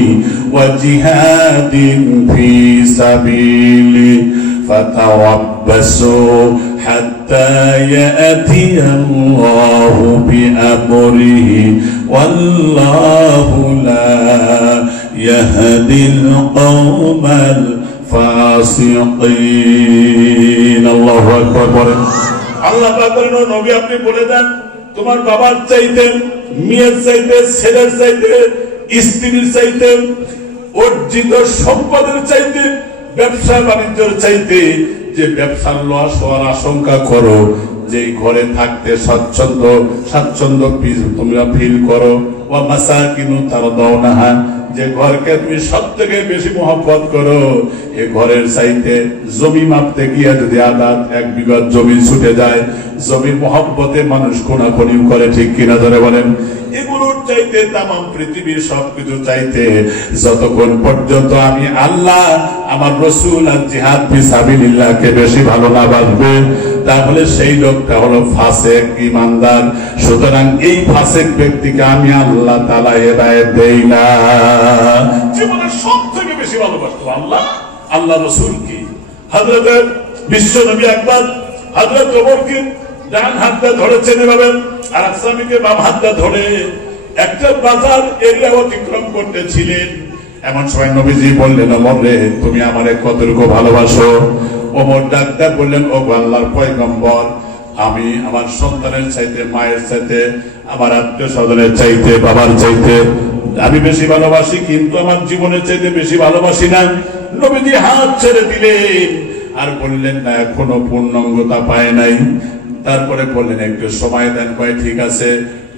ওয়া জিহাদিন ফি সাবিলিহি ফাতারাব্বাসু হাত্তা ইয়াতিয়াল্লাহু বিআমরিহি ওয়াল্লাহু লা ইয়াহদিল কওমাল ফাসিকিন। আল্লাহু আকবার বলেন। আল্লাহ পাক বলেন নবী আপনি বলে দেন তোমার বাবার চাইতে, মেয়ের চাইতে, ছেলের চাইতে, স্ত্রীর চাইতে, অর্জিত সম্পদের চাইতে, ব্যবসা বাণিজ্যের চাইতে, যে ব্যবসার লস হওয়ার আশঙ্কা করো, যে ঘরে থাকতে স্বাচ্ছন্দ্য তোমরা ফিল করো, ওয়া মাসাকিনু তারদাউনাহা, যে ঘরকে তুমি সব থেকে বেশি মহব্বত করো, এ ঘরের চাইতে জমি মাপতে গিয়ে যদি আদাত 1 বিঘা জমি ছুটে যায়, জমির মহব্বতে মানুষ কোনাকুনি করে, ঠিক কিনা ধরে বলেন? এগুলোর চাইতে তামাম পৃথিবীর সবকিছু চাইতে যতক্ষণ পর্যন্ত আমি আল্লাহ, আমার রাসূল আর জিহাদ ফি সাবিলিল্লাহকে বেশি ভালো না বাসবে, তাহলে সেই লোকটা হলো ফাসিক ঈমানদার। সুতরাং এই ফাসিক ব্যক্তিকে আমি আল্লাহ তাআলা হেদায়েত দেই না। জীবনে সবথেকে বেশি ভালোবাসতো আল্লাহ, আল্লাহ রাসূলকে। হযরত বিশ্বনবী আকবার হযরত ওমরকে ডান হাতটা ধরেছেন এভাবে, আর আসলামীকে বাম হাতটা ধরে একটা বাজার এরিয়া অতিক্রম করতেছিলেন। এমন সময় নবীজি বললেন ওমর রে তুমি আমারে কতটুকু ভালোবাসো? ওমর ডাক্তার বললেন ও আল্লাহর পয়গম্বর, আমি আমার সন্তানের চাইতে, মায়ের চাইতে, আমার আত্মীয় স্বজনের চাইতে, বাবার চাইতে আমি বেশি ভালোবাসি, কিন্তু আমার জীবনের চাইতে বেশি ভালোবাসি না। নবীজি হাত ছেড়ে দিলেন আর বললেন না এখনো পূর্ণাঙ্গতা পায় নাই। তারপরে বললেন একটু সময় দেন। কয় ঠিক আছে।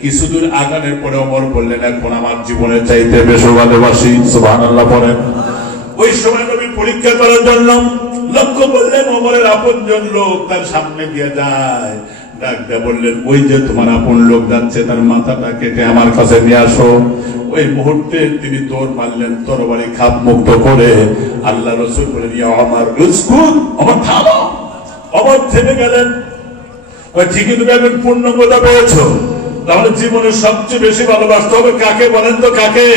কিছু দূর আগানোর পরে ওমর বললেন এখন আমার জীবনের চাইতে বেশি ভালোবাসি। সুবহানাল্লাহ পড়েন। ওই সময় নবী পরীক্ষা করার জন্য লক্ষ্য করলেন ওমরের আপনজন লোক তার সামনে দিয়ে যায়, ডাক দিয়ে বললেন, ওই যে তোমার আপন লোক যাচ্ছে, তার মাথাটা কেটে আমার কাছে নিয়ে আসো। ওই মুহূর্তে তিনি দৌড় মারলেন, তরবারি খাপ মুক্ত করে। আল্লাহ রাসূল বলেন, ইয়া ওমর উসকুত, ওমর থামো। ওমর থেমে গেলেন। ওই ঠিকই তুমি এখন পূর্ণতা পেয়েছো, তাহলে জীবনে সবচেয়ে বেশি ভালোবাসতে হবে কাকে বলেন তো? কাকে?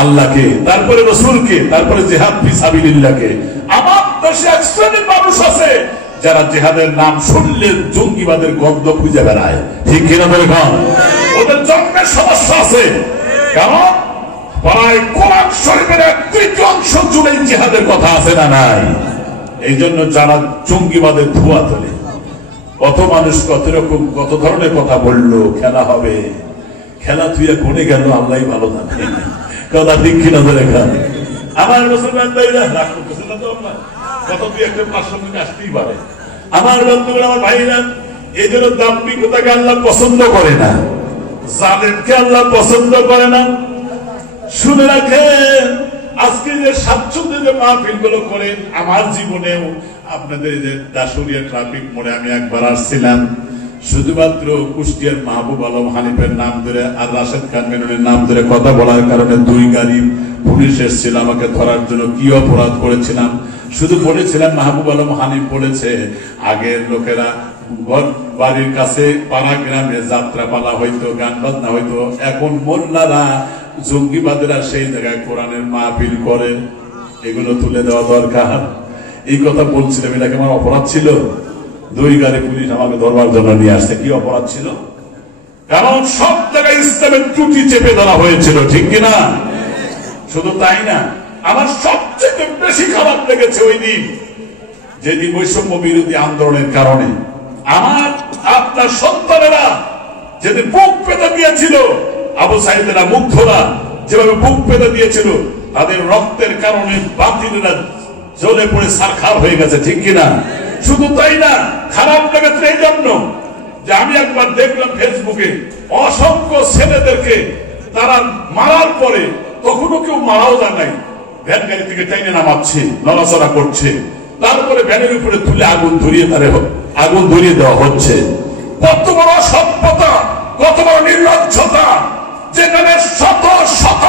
আল্লাহকে, তারপরে রাসূলকে, তারপরে জিহাদ ফি সাবিলিল্লাহকে। আমার দেশে এক শ্রেণীর মানুষ আছে যারা জিহাদের নাম শুনলে জঙ্গিবাদের গন্ধ খুঁজে বেড়ায়, ঠিক কিনা বলে কন? ওদের জন্মের সমস্যা আছে, কারণ প্রায় কোরআন শরীফের 1/3 জুড়ে জিহাদের কথা আছে না নাই? এই জন্য যারা জঙ্গিবাদের ধোঁয়া তোলে, কত মানুষ কত রকম কত ধরনের কথা বললো, খেলা হবে, খেলা তুই কোনে গেল আল্লাহ ভালো জানে, কথা ঠিক কিনা ধরে খান। আমার মুসলমান ভাইরা রাগ করতেছে না তো? আপনার কত তুই একটা প্রাসঙ্গিক আসতেই পারে। আমার বন্ধুরা, আমার ভাইরা, এই জন্য দাম্ভিকতাকে আল্লাহ পছন্দ করে না, জালেমকে আল্লাহ পছন্দ করে না। শুনে রাখেন, আজকে যে স্বাচ্ছন্দ্যে যে মাহফিল গুলো করেন, আমার জীবনেও আপনাদের যে দাসুরিয়া ট্রাফিক মোড়ে আমি একবার আসছিলাম, শুধুমাত্র কুষ্টিয়ার মাহবুব আলম হানিফের নাম ধরে আর রাশেদ খান মেননের নাম ধরে কথা বলার কারণে 2 গাড়ি পুলিশ এসেছিল আমাকে ধরার জন্য। কি অপরাধ করেছিলাম? শুধু বলেছিলাম মাহবুব আলম হানিফ বলেছে আগের লোকেরা বাড়ির কাছে পাড়া গ্রামে যাত্রা পালা হইতো, গান বাজনা হইতো, এখন মোল্লারা জঙ্গিবাদেরা সেই জায়গায় কোরআনের মাহফিল করে, এগুলো তুলে দেওয়া দরকার। এই কথা বলছিলাম। এটা কি আমার অপরাধ ছিল? 2 গাড়ি পুলিশ আমাকে ধরবার জন্য নিয়ে আসছে, কি অপরাধ ছিল? কারণ সব জায়গায় ইসলামের ত্রুটি চেপে ধরা হয়েছিল, ঠিক কিনা? শুধু তাই না, আমার সবচেয়ে বেশি খারাপ লেগেছে ওই দিন, যেদিন বৈষম্য বিরোধী আন্দোলনের কারণে আমার আপনার সন্তানেরা যেদিন বুক পেতে দিয়েছিল, আবু সাইদেরা মুগ্ধরা যেভাবে বুক পেতে দিয়েছিল, তাদের রক্তের কারণে বাতিলরা জ্বলে পড়ে সারখার হয়ে গেছে, ঠিক কিনা? শুধু তাই না, খারাপ লেগেছে এই জন্য যে আমি একবার দেখলাম ফেসবুকে অসংখ্য ছেলেদেরকে তারা মারার পরে তখনও কেউ মারাও যায় নাই, ভ্যান গাড়ি থেকে টাইনে নামাচ্ছে, নড়াচড়া করছে, তারপরে ভ্যানের উপরে তুলে আগুন ধরিয়ে দেওয়া হচ্ছে। কত বড় সভ্যতা, কত বড় নির্লজ্জতা, যেখানে শত শত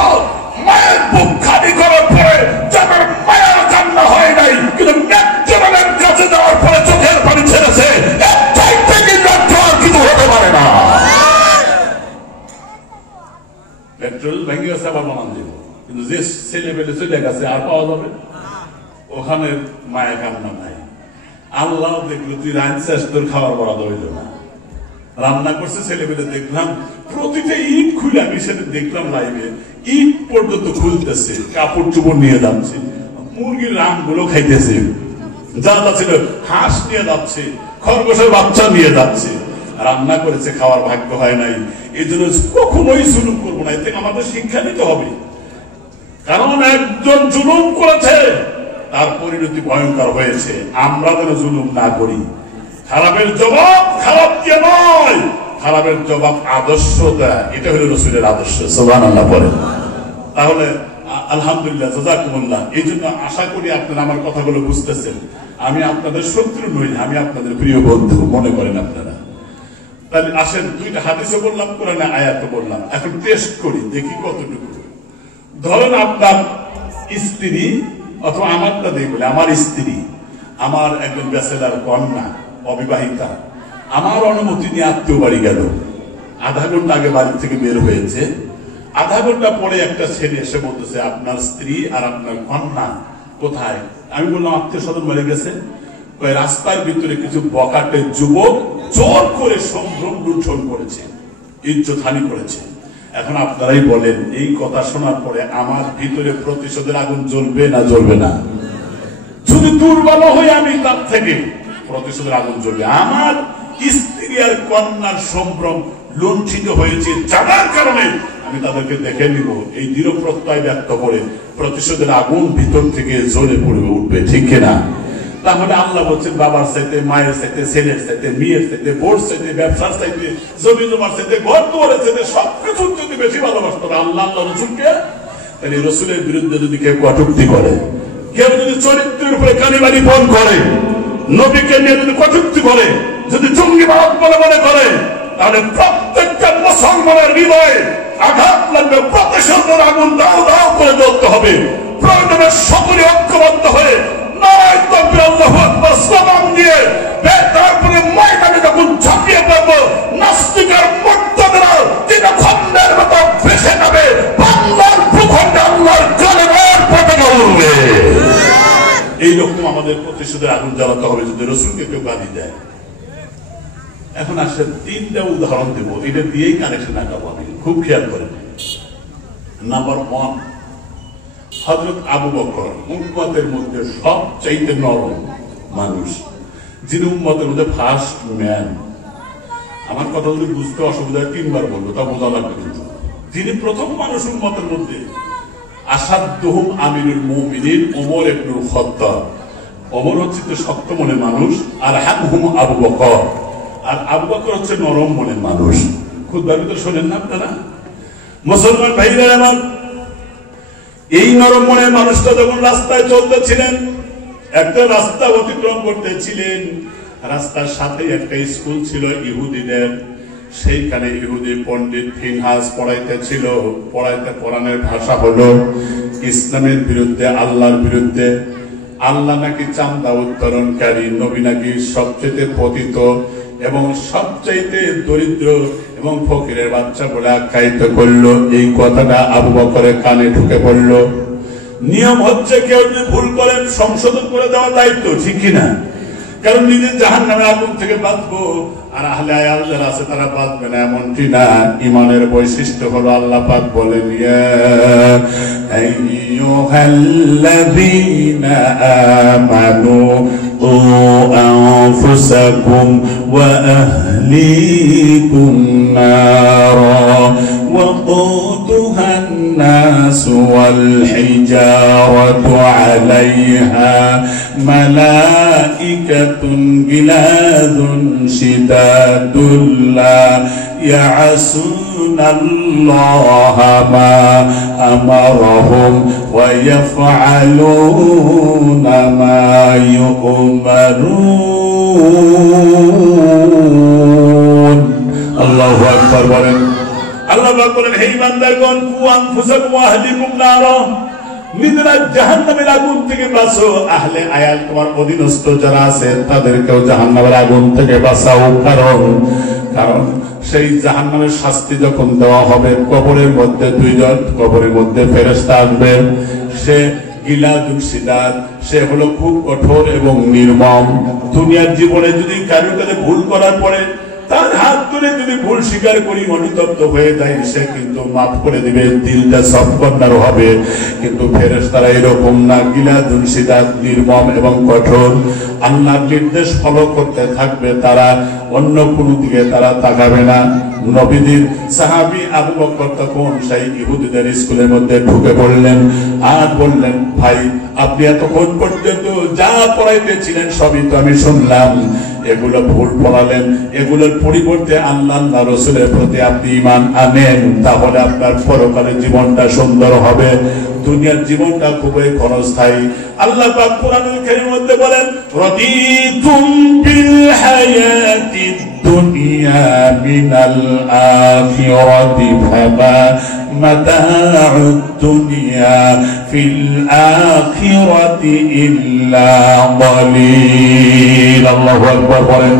মায়ের বুক খালি করার পরে যাদের মায়ের কান্না হয় নাই, কিন্তু ম্যাকডোনাল্ডের কাছে যাওয়ার পরে চোখের পানি ছেড়েছে, কিছু হতে পারে না। পেট্রোল ভেঙে গেছে, আবার বানান দেব, কিন্তু যে ছেলে পেলে চলে গেছে আর পাওয়া যাবে, ওখানে মায়ের কান্না নাই। আল্লাহ দেখলো তুই রাঁধছিস, তোর খাবার বরাদ হইল না, রান্না করছে ছেলে পেলে দেখলাম, প্রতিটা ইট খুলে আমি সেটা দেখলাম লাইভে, ইট পর্যন্ত খুলতেছে, কাপড় চোপড় নিয়ে যাচ্ছে, মুরগির রান গুলো খাইতেছে, যা ছিল হাঁস নিয়ে যাচ্ছে, খরগোশের বাচ্চা নিয়ে যাচ্ছে, রান্না করেছে, খাওয়ার ভাগ্য হয় নাই। এই জন্য কখনোই জুলুম করবো না, এতে আমাদের শিক্ষা নিতে হবে। কারণ একজন জুলুম করেছে, তার পরিণতি ভয়ঙ্কর হয়েছে। আমরা যেন জুলুম না করি। খারাপের জবাব খারাপ কে নয়, খারাপের জবাব আদর্শ দেয়, এটা হলো রাসূলের আদর্শ। সুবহানাল্লাহ বলেন। তাহলে আলহামদুলিল্লাহ, জাযাকুমুল্লাহ। এই জন্য আশা করি আপনারা আমার কথাগুলো বুঝতেছেন। আমি আপনাদের শত্রু নই, আমি আপনাদের প্রিয় বন্ধু, মনে করেন আপনারা। তাহলে আসেন, 2টা হাদিসও বললাম, কোরআনে আয়াতও বললাম, এখন টেস্ট করি, দেখি কতটুকু। ধরেন আপনার স্ত্রী, অথবা আমারটা দিয়ে বলে, আমার স্ত্রী, আমার একজন ব্যাচেলার কন্যা, অবিবাহিতা, আমার অনুমতি নিয়ে আত্মীয় বাড়ি গেল, আধা ঘন্টা আগে বাড়ি থেকে বের হয়েছে, আধা ঘন্টা পরে একটা ছেলে এসে বলতেছে আপনার স্ত্রী আর আপনার কন্যা কোথায়? আমি বললাম আত্মীয় স্বজন বাড়ি গেছে। রাস্তার ভিতরে কিছু বকাটে যুবক জোর করে সম্ভ্রম লুণ্ঠন করেছে, ইজ্জতহানি করেছে। এখন আপনারাই বলেন, এই কথা শোনার পরে আমার ভিতরে প্রতিশোধের আগুন জ্বলবে না জ্বলবে না? যদি দুর্বল হয়ে আমি তার থেকে প্রতিশোধের আগুন জ্বলবে। আমার স্ত্রী আর কন্যার সম্ভ্রম লুণ্ঠিত হয়েছে জানার কারণে আমি তাদেরকে দেখে নিব, এই দৃঢ় প্রত্যয় ব্যক্ত করে প্রতিশোধের আগুন ভিতর থেকে জ্বলে পড়বে, উঠবে, ঠিক কিনা? তাহলে আল্লাহ বলছেন বাবার চাইতে, মায়ের চাইতে, ছেলের চাইতে, মেয়ের চাইতে, বোর্ড চাইতে, ব্যবসার চাইতে, জমি জমার চাইতে, ঘর দুয়ারের চাইতে সবকিছু যদি বেশি ভালোবাসত আল্লাহ রসুলকে, তাহলে রসুলের বিরুদ্ধে যদি কেউ কটূক্তি করে, কেউ যদি চরিত্রের উপরে কানিবাড়ি বন করে, নবীকে নিয়ে যদি কটূক্তি করে, যদি জঙ্গিবাদ বলে মনে করে, তাহলে প্রত্যেকটা মুসলমানের হৃদয়ে আঘাত লাগবে, প্রতিশোধের আগুন দাও দাও করে জ্বলতে হবে। প্রয়োজনে সকলে ঐক্যবদ্ধ হয়ে নারায়ে তাকবীর আল্লাহু আকবার স্লোগান দিয়ে তারপরে ময়দানে যখন ঝাঁপিয়ে পড়বো, নাস্তিকের মুর্তাদেরা যেটা খন্ডের মতো ভেসে যাবে, বাংলার ভূখণ্ডে আল্লাহর কালেমার পতাকা উড়বে। এইরকম আমাদের প্রতিশোধের আগুন জ্বালাতে হবে যদি রাসূলকে কেউ গালি দেয়। এখন আসলে 3টা উদাহরণ দেবো, এটা দিয়েই কানেকশন আঁকাবো আমি, খুব খেয়াল করেন। নাম্বার 1, হযরত আবু বকর উম্মতের মধ্যে সবচাইতে নরম মানুষ, যিনি উম্মতের মধ্যে ফার্স্ট ম্যান। আমার কথা যদি বুঝতে অসুবিধা 3বার বলবো, তা বোঝা লাগবে। কিন্তু যিনি প্রথম মানুষ উম্মতের মধ্যে, আসাদুহুম আমিরুল মুমিনিন ওমর ইবনুল খাত্তাব। ওমর হচ্ছে শক্ত মনের মানুষ, আর হামহুম আবু বকর, আর আবু বকর হচ্ছে নরম মনের মানুষ। খুতবার ভিতরে শোনেন না আপনারা মুসলমান ভাইরা আমার, এই নরম মনের মানুষটা যখন রাস্তায় চলতেছিলেন, একটা রাস্তা অতিক্রম করতেছিলেন, রাস্তার সাথে একটা স্কুল ছিল ইহুদিদের। সেইখানে ইহুদি পণ্ডিত ফিনহাস পড়াইতেছিল। পড়ানোর ভাষা হলো ইসলামের বিরুদ্ধে, আল্লাহর বিরুদ্ধে। আল্লাহ নাকি চান্দা উত্তোলনকারী, নবী নাকি সবচেয়ে পতিত এবং সবচাইতে দরিদ্র এবং ফকিরের বাচ্চা বলে আখ্যায়িত করলো। এই কথাটা আবু বকরের কানে ঢুকে পড়ল। নিয়ম হচ্ছে কেউ যদি ভুল করেন সংশোধন করে দেওয়ার দায়িত্ব, ঠিক কিনা? কারণ নিজের জাহান্নামের আগুন থেকে বাঁচবো, আর আহলে আয়াল যারা আছে তারা বাঁচবে না, এমনটি না। ইমানের বৈশিষ্ট্য হলো আল্লাহ পাক বলেন, ইয়া আইয়ুহাল্লাযীনা আমানু ও আনফুসাকুম ওয়া আহলিকুম নারা وقودها الناس والحجارة عليها ملائكة غلاظ شداد لا يعصون الله ما أمرهم ويفعلون ما يؤمرون الله أكبر বলেন। আল্লাহ পাক বলেন, হে বান্দাগণ, কু আনফুসাকুম ওয়া আহলিকুম নারা, নিজেরা জাহান্নামের আগুন থেকে বাঁচো, আহলে আয়াল তোমার অধীনস্থ যারা আছে তাদেরকেও জাহান্নামের আগুন থেকে বাঁচাও। কারণ সেই জাহান্নামের শাস্তি যখন দেওয়া হবে, কবরের মধ্যে 2 জন, কবরের মধ্যে ফেরেশতা আসবে। সে গিলাদুল শিদাদ, সে হলো খুব কঠোর এবং নির্মম। দুনিয়ার জীবনে যদি কারো কাছে ভুল করার পরে তার হাত ধরে যদি ভুল স্বীকার করি, অনুতপ্ত হয়ে যায়, সে কিন্তু মাফ করে দিবে, দিলটা সফট কর্নার হবে। কিন্তু ফেরেশতারা এরকম না, গিলাদুল শিদাদ, নির্মম এবং কঠোর। আল্লাহর নির্দেশ ফলো করতে থাকবে তারা, অন্য কোনো দিকে তারা তাকাবে না। নবীদের সাহাবী আবু বকর তখন সেই ইহুদিদের স্কুলের মধ্যে ঢুকে পড়লেন আর বললেন, ভাই আপনি এতক্ষণ পর্যন্ত যা পড়াইতেছিলেন সবই তো আমি শুনলাম, এগুলো ভুল পড়ালেন, এগুলোর পরিবর্তে আল্লাহ রাসূলের প্রতি আপনি ঈমান আনেন, তাহলে আপনার পরকালের জীবনটা সুন্দর হবে, দুনিয়ার জীবনটা খুবই ক্ষণস্থায়ী। আল্লাহ পাক কোরআনুল কারীমের মধ্যে বলেন, রাদিতুম বিল হায়াতিদ দুনিয়া মিনাল আখিরাতি ফামা মাতাউদ দুনিয়া ফিল আখিরাতি ইল্লা কলিল। আল্লাহু আকবার বলেন।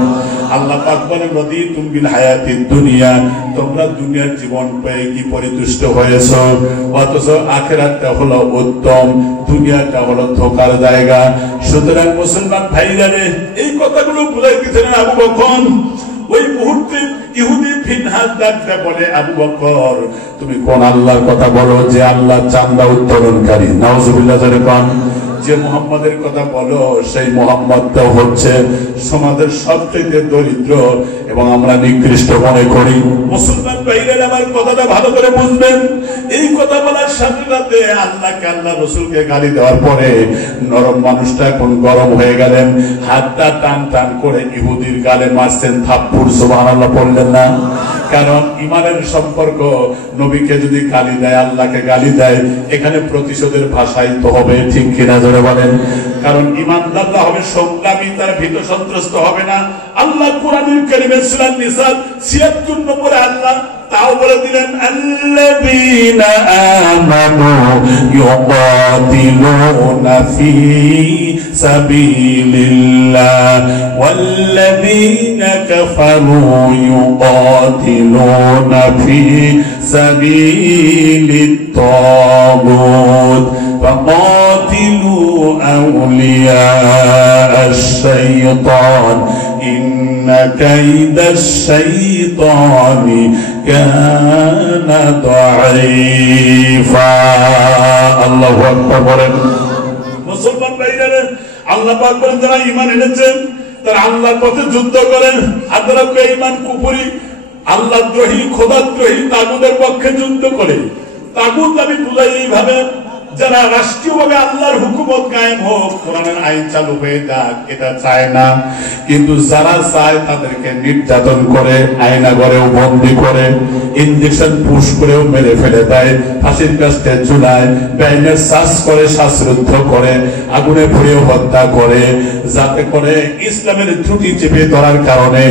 আল্লাহ পাক বলেন, রাদিতুম বিল হায়াতিদ দুনিয়া, তোমরা দুনিয়ার জীবন পেয়ে কি পরিতুষ্ট হয়েছো, অথচ আখিরাতটা হলো উত্তম, দুনিয়াটা হলো ধোঁকার জায়গা। সুতরাং মুসলমান ভাইরা রে, এই কথাগুলো বুঝাইতেছিলেন আবু বকর। ওই মুহূর্তে ইহুদি ফিনহাস ডাকতে বলে, আবু বকর তুমি কোন আল্লাহর কথা বলো যে আল্লাহ চান্দা উত্তোলনকারী? নাউজুবিল্লাহ জোরে কোন। যে মুহাম্মাদের কথা বলো সেই মুহাম্মদটা হচ্ছে সমাজের সবচেয়ে দরিদ্র এবং আমরা নিকৃষ্ট মনে করি। মুসলমান ভাইরা আমার কথাটা ভালো করে বুঝবেন। এই কথা বলার সাথে সাথে আল্লাহকে, আল্লাহ রাসূলকে গালি দেওয়ার পরে নরম মানুষটা এখন গরম হয়ে গেলেন, হাতটা টান টান করে ইহুদির গালে মারছেন থাপ্পড়। সুবহানাল্লাহ পড়লেন না? কারণ ইমানের সম্পর্ক, নবীকে যদি গালি দেয়, আল্লাহকে গালি দেয়, এখানে প্রতিশোধের ভাষাই তো হবে, ঠিক কিনা জোরে বলেন। কারণ ইমানদাররা হবে সংগ্রামী, তারা ভীত সন্ত্রস্ত হবে না। আল্লাহ কুরআনুল কারীমে সূরা নিসা ৭৬ নম্বরে আল্লাহ তাও বলে দিলেন, আল্লাযীনা আমানু ইউকাতিলুনা ফি সাবিলিল্লাহ ওয়াল্লাযীনা কাফারু ইউকাতিলুনা ফি সাবিলিত তাগুত ফাকাতিলু আউলিয়া আশ-শাইতান ইন্না কাইদাশ-শাইতানি কানা দাঈফা। আল্লাহু আকবার বলেন। মুসলমান ভাইরা, আল্লাহ পাক বলেন যারা ঈমান এনেছেন তারা আল্লাহর পথে যুদ্ধ করেন, আর যারা বেঈমান কুফরি আল্লাহদ্রোহী খোদাদ্রোহী তাগুতের পক্ষে যুদ্ধ করে। তাগুত আমি বুঝাই এইভাবে, যারা রাষ্ট্রীয়ভাবে আল্লাহর হুকুমত কায়েম হোক, কোরআনের আইন চালু হয়ে যাক, এটা চায় না। কিন্তু যারা চায় তাদেরকে নির্যাতন করে, আয়নাঘরেও বন্দী করে, ইনজেকশন পুশ করেও মেরে ফেলে দেয়, ফাঁসির কাস্টে ঝুলায়, ব্যানের শ্বাস করে, শ্বাসরুদ্ধ করে, আগুনে পুড়িয়ে হত্যা করে, যাতে করে ইসলামের ত্রুটি চেপে ধরার কারণে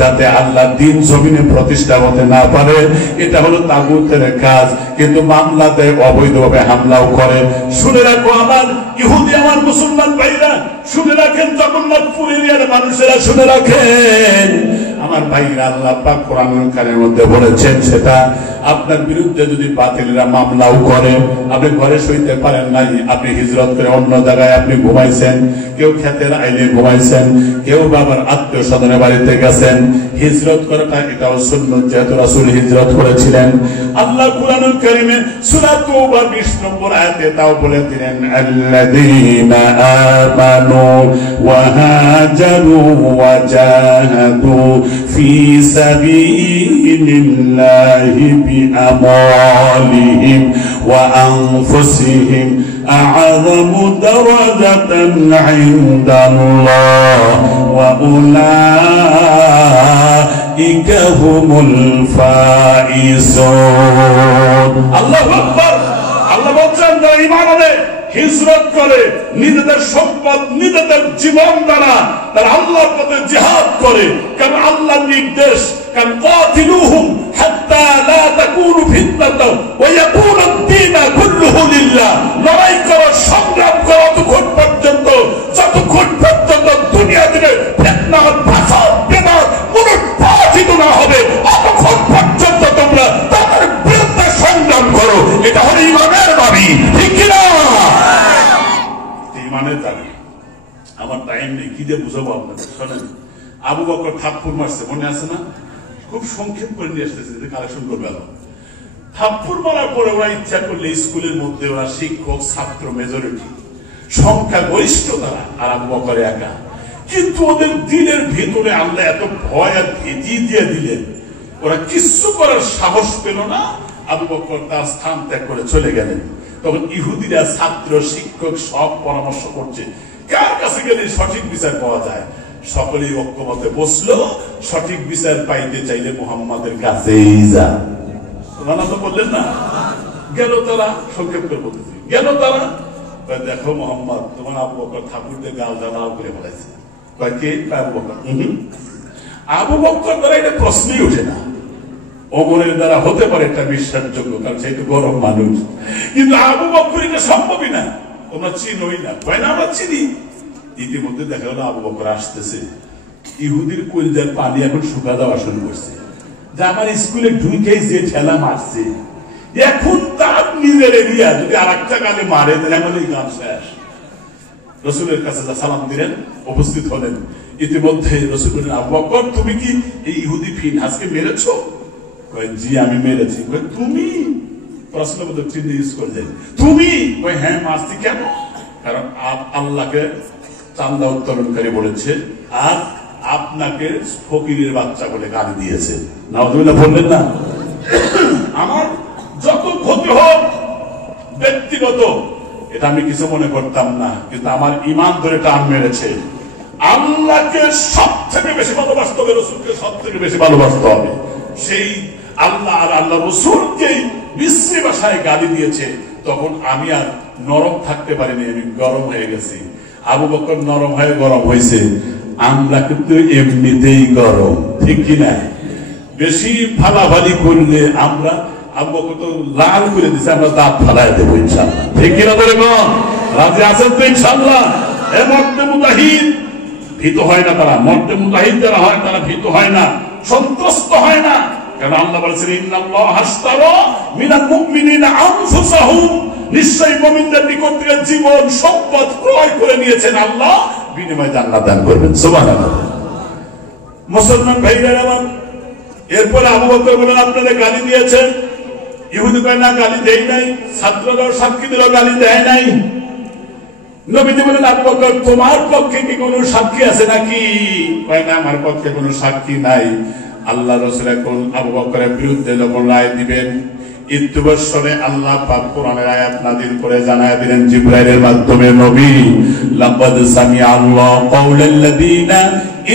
যাতে আল্লাহ দ্বীন জমিনে প্রতিষ্ঠা হতে না পারে, এটা হলো তাগুতের কাজ। কিন্তু মামলাতে অবৈধভাবে হামলাও করে। শুনে রাখো আমার ইহুদি, আমার মুসলমান ভাইরা শুনে রাখেন, জগন্নাথপুর এরিয়ার মানুষেরা শুনে রাখেন আমার ভাইরা, আল্লাহ পাক কোরআনুল কারীমের মধ্যে বলেছেন, সেটা আপনার বিরুদ্ধে যদি বাতিলরা মামলাও করে, আপনি ঘরে শুইতে পারেন নাই, আপনি হিজরত করে অন্য জায়গায় আপনি ঘুমাইছেন, কেউ ক্ষেতের আইলে ঘুমাইছেন, কেউ বাবার আত্মীয় স্বজনের বাড়িতে গেছেন, হিজরত করাটা এটাও সুন্নাত, যেহেতু রাসূল হিজরত করেছিলেন। আল্লাহ কোরআনুল কারীমে সূরা তাওবা 20 নম্বর আয়াতে তাও বলে দিলেন, আল্লাযীনা আমানু ওয়া হাজারু ওয়া জাহাদু ফি সাবিলিল্লাহি বিআমওয়ালিহিম ওয়া আনফুসিহিম আ'যামু দারাজাতান 'ইনদাল্লাহ ওয়া উলাইকা হুমুল ফাইজুন। আল্লাহু আকবার। আল্লাহ বলেন যারা ঈমান আনে, হিজরত করে, নিজেদের সম্পদ নিজেদের জীবন দ্বারা তারা আল্লাহর পথে জিহাদ করে, কারণ আল্লাহর নির্দেশ, কারণ কাতিলুহুম হাত্তা লা তাকুনু ফিতনাতুন ওয়া ইয়াকুনা আদ-দীন কুল্লুহু লিল্লাহ। লড়াই করো, সংগ্রাম করো যতক্ষণ পর্যন্ত দুনিয়া থেকে ফিতনা, ফাসাদ, বিবাদ, মুনাফিক না হবে, ততক্ষণ পর্যন্ত তোমরা তাদের বিরুদ্ধে সংগ্রাম করো। এটা হলো ঈমানের দাবি, ঠিক কি না? ঈমানের দাবি। আমার টাইম নেই, কি দিয়ে বুঝাবো আপনাদের। শোনেন, আবু বকর থাপ্পড় মারছে, মনে আছে না? খুব সংক্ষেপ করে নিয়ে আসতেছে, কালেকশন করবে। থাপ্পড় মারার পরে ওরা ইচ্ছা করলে স্কুলের মধ্যে ওরা শিক্ষক ছাত্র মেজরিটি, সংখ্যা গরিষ্ঠ তারা, আর আবু বকর একা। কিন্তু ওদের দিলের ভিতরে আল্লাহ এত ভয় আর ভীতি দিয়ে দিলেন, ওরা কিচ্ছু করার সাহস পেল না। আবু বকর তার স্থান ত্যাগ করে চলে গেলেন। তখন ইহুদিরা, ছাত্র, শিক্ষক সব পরামর্শ করছে কার কাছে গেলে সঠিক বিচার পাওয়া যায়। সকলেই ঐক্যমতে বসলো, সঠিক বিচার পাইতে চাইলে মুহাম্মাদের কাছেই যা। তোমরা তো বললেন না? গেল তারা, সংক্ষেপ করে বলতেছি, গেল তারা, দেখো মোহাম্মদ, তোমার আবু বকর ঠাকুরদের গাল লাল করে বলেছে। কে? আবু বকর। আবু বকর দ্বারা এটা প্রশ্নই ওঠে না। ওমরের দ্বারা হতে পারে এটা বিশ্বাসযোগ্য, কারণ সে একটু গরম মানুষ, কিন্তু আবু বকর এটা সম্ভবই না। তোমরা চিনোই না, তাই না? আমরা চিনি। ইতিমধ্যে দেখা গেল আবু বকর আসতেছে, ইহুদির কলিজার পানি এখন শুকা দেওয়া শুরু করছে, যে আমার স্কুলে ঢুকেই যে ঠেলা মারছে, এখন তার নিজের এরিয়া যদি আর একটা গালে মারে তাহলে আমাদের গান শেষ। রসুলের কাছে যা সালাম দিলেন, উপস্থিত হলেন। ইতিমধ্যে রসুল বললেন, আবু বকর তুমি কি এই ইহুদি ফিনহাসকে মেরেছো? জি আমি মেরেছি। তুমি? প্রশ্নের মধ্যে চিহ্ন ইউজ করলেন, তুমি? হ্যাঁ মারছি। কেন? কারণ আল্লাহকে চান্দা উত্তোলনকারী বলেছে, আর আপনাকে ফকিরের বাচ্চা বলে গালি দিয়েছে। নাউযুবিল্লাহ বললেন না? আমার যত ক্ষতি হোক ব্যক্তিগত, এটা আমি কিছু মনে করতাম না, কিন্তু আমার ঈমান ধরে টান মেরেছে। আল্লাহকে সব থেকে বেশি ভালোবাসতে হবে, রসুলকে সব থেকে বেশি ভালোবাসতে হবে। সেই আল্লাহ আর আল্লাহ রাসূলকে মিশ্রী ভাষায় গালি দিয়েছে, তখন আমি আর নরম থাকতে পারিনি, আমি গরম হয়ে গেছি। আবু বকর নরম হয়ে গরম হয়েছে, আমরা কিন্তু এমনিতেই গরম, ঠিক কিনা? বেশি ফালাফালি করলে আমরা আবু বকর তো লাল করে দিচ্ছে, আমরা দাঁত ফালাই দেবো ইনশাআল্লাহ, ঠিক কিনা? বলে কোন রাজি আছেন তো ইনশাআল্লাহ? এ মর্দে মুজাহিদ ভীত হয় না, তারা মর্দে মুজাহিদ যারা হয় তারা ভীত হয় না, সন্ত্রস্ত হয় না। কারণ আল্লাহ বলেছেন ইন্নাল্লাহা আশতারা মিনাল মুমিনিনা আনফুসাহুম, নিশ্চয়ই মুমিনদের নিকট থেকে জীবন সম্পদ ক্রয় করে নিয়েছেন আল্লাহ, বিনিময়ে জান্নাত দান করবেন। সুবহানাল্লাহ। মুসলমান ভাইরা আমার, এরপর আবু বকর বলেন আপনাদের গালি দিয়েছেন। ইহুদি কয় না, গালি দেই নাই। ছাত্ররাও সাক্ষী দিল, গালি দেয় নাই। নবীজি বলেন আবু বকর তোমার পক্ষে কি কোনো সাক্ষী আছে নাকি? কয় না, আমার পক্ষে কোনো সাক্ষী নাই। আল্লাহ রাসূল এখন আবু বকরের বিরুদ্ধে যখন রায় দিবেন, ইত্যবসরে আল্লাহ পাক কোরআনের আয়াত নাযিল করে জানায় দিলেন জিবরাইলের মাধ্যমে, নবী লাকাদ সামিআ আল্লাহু কাওলাল্লাযীনা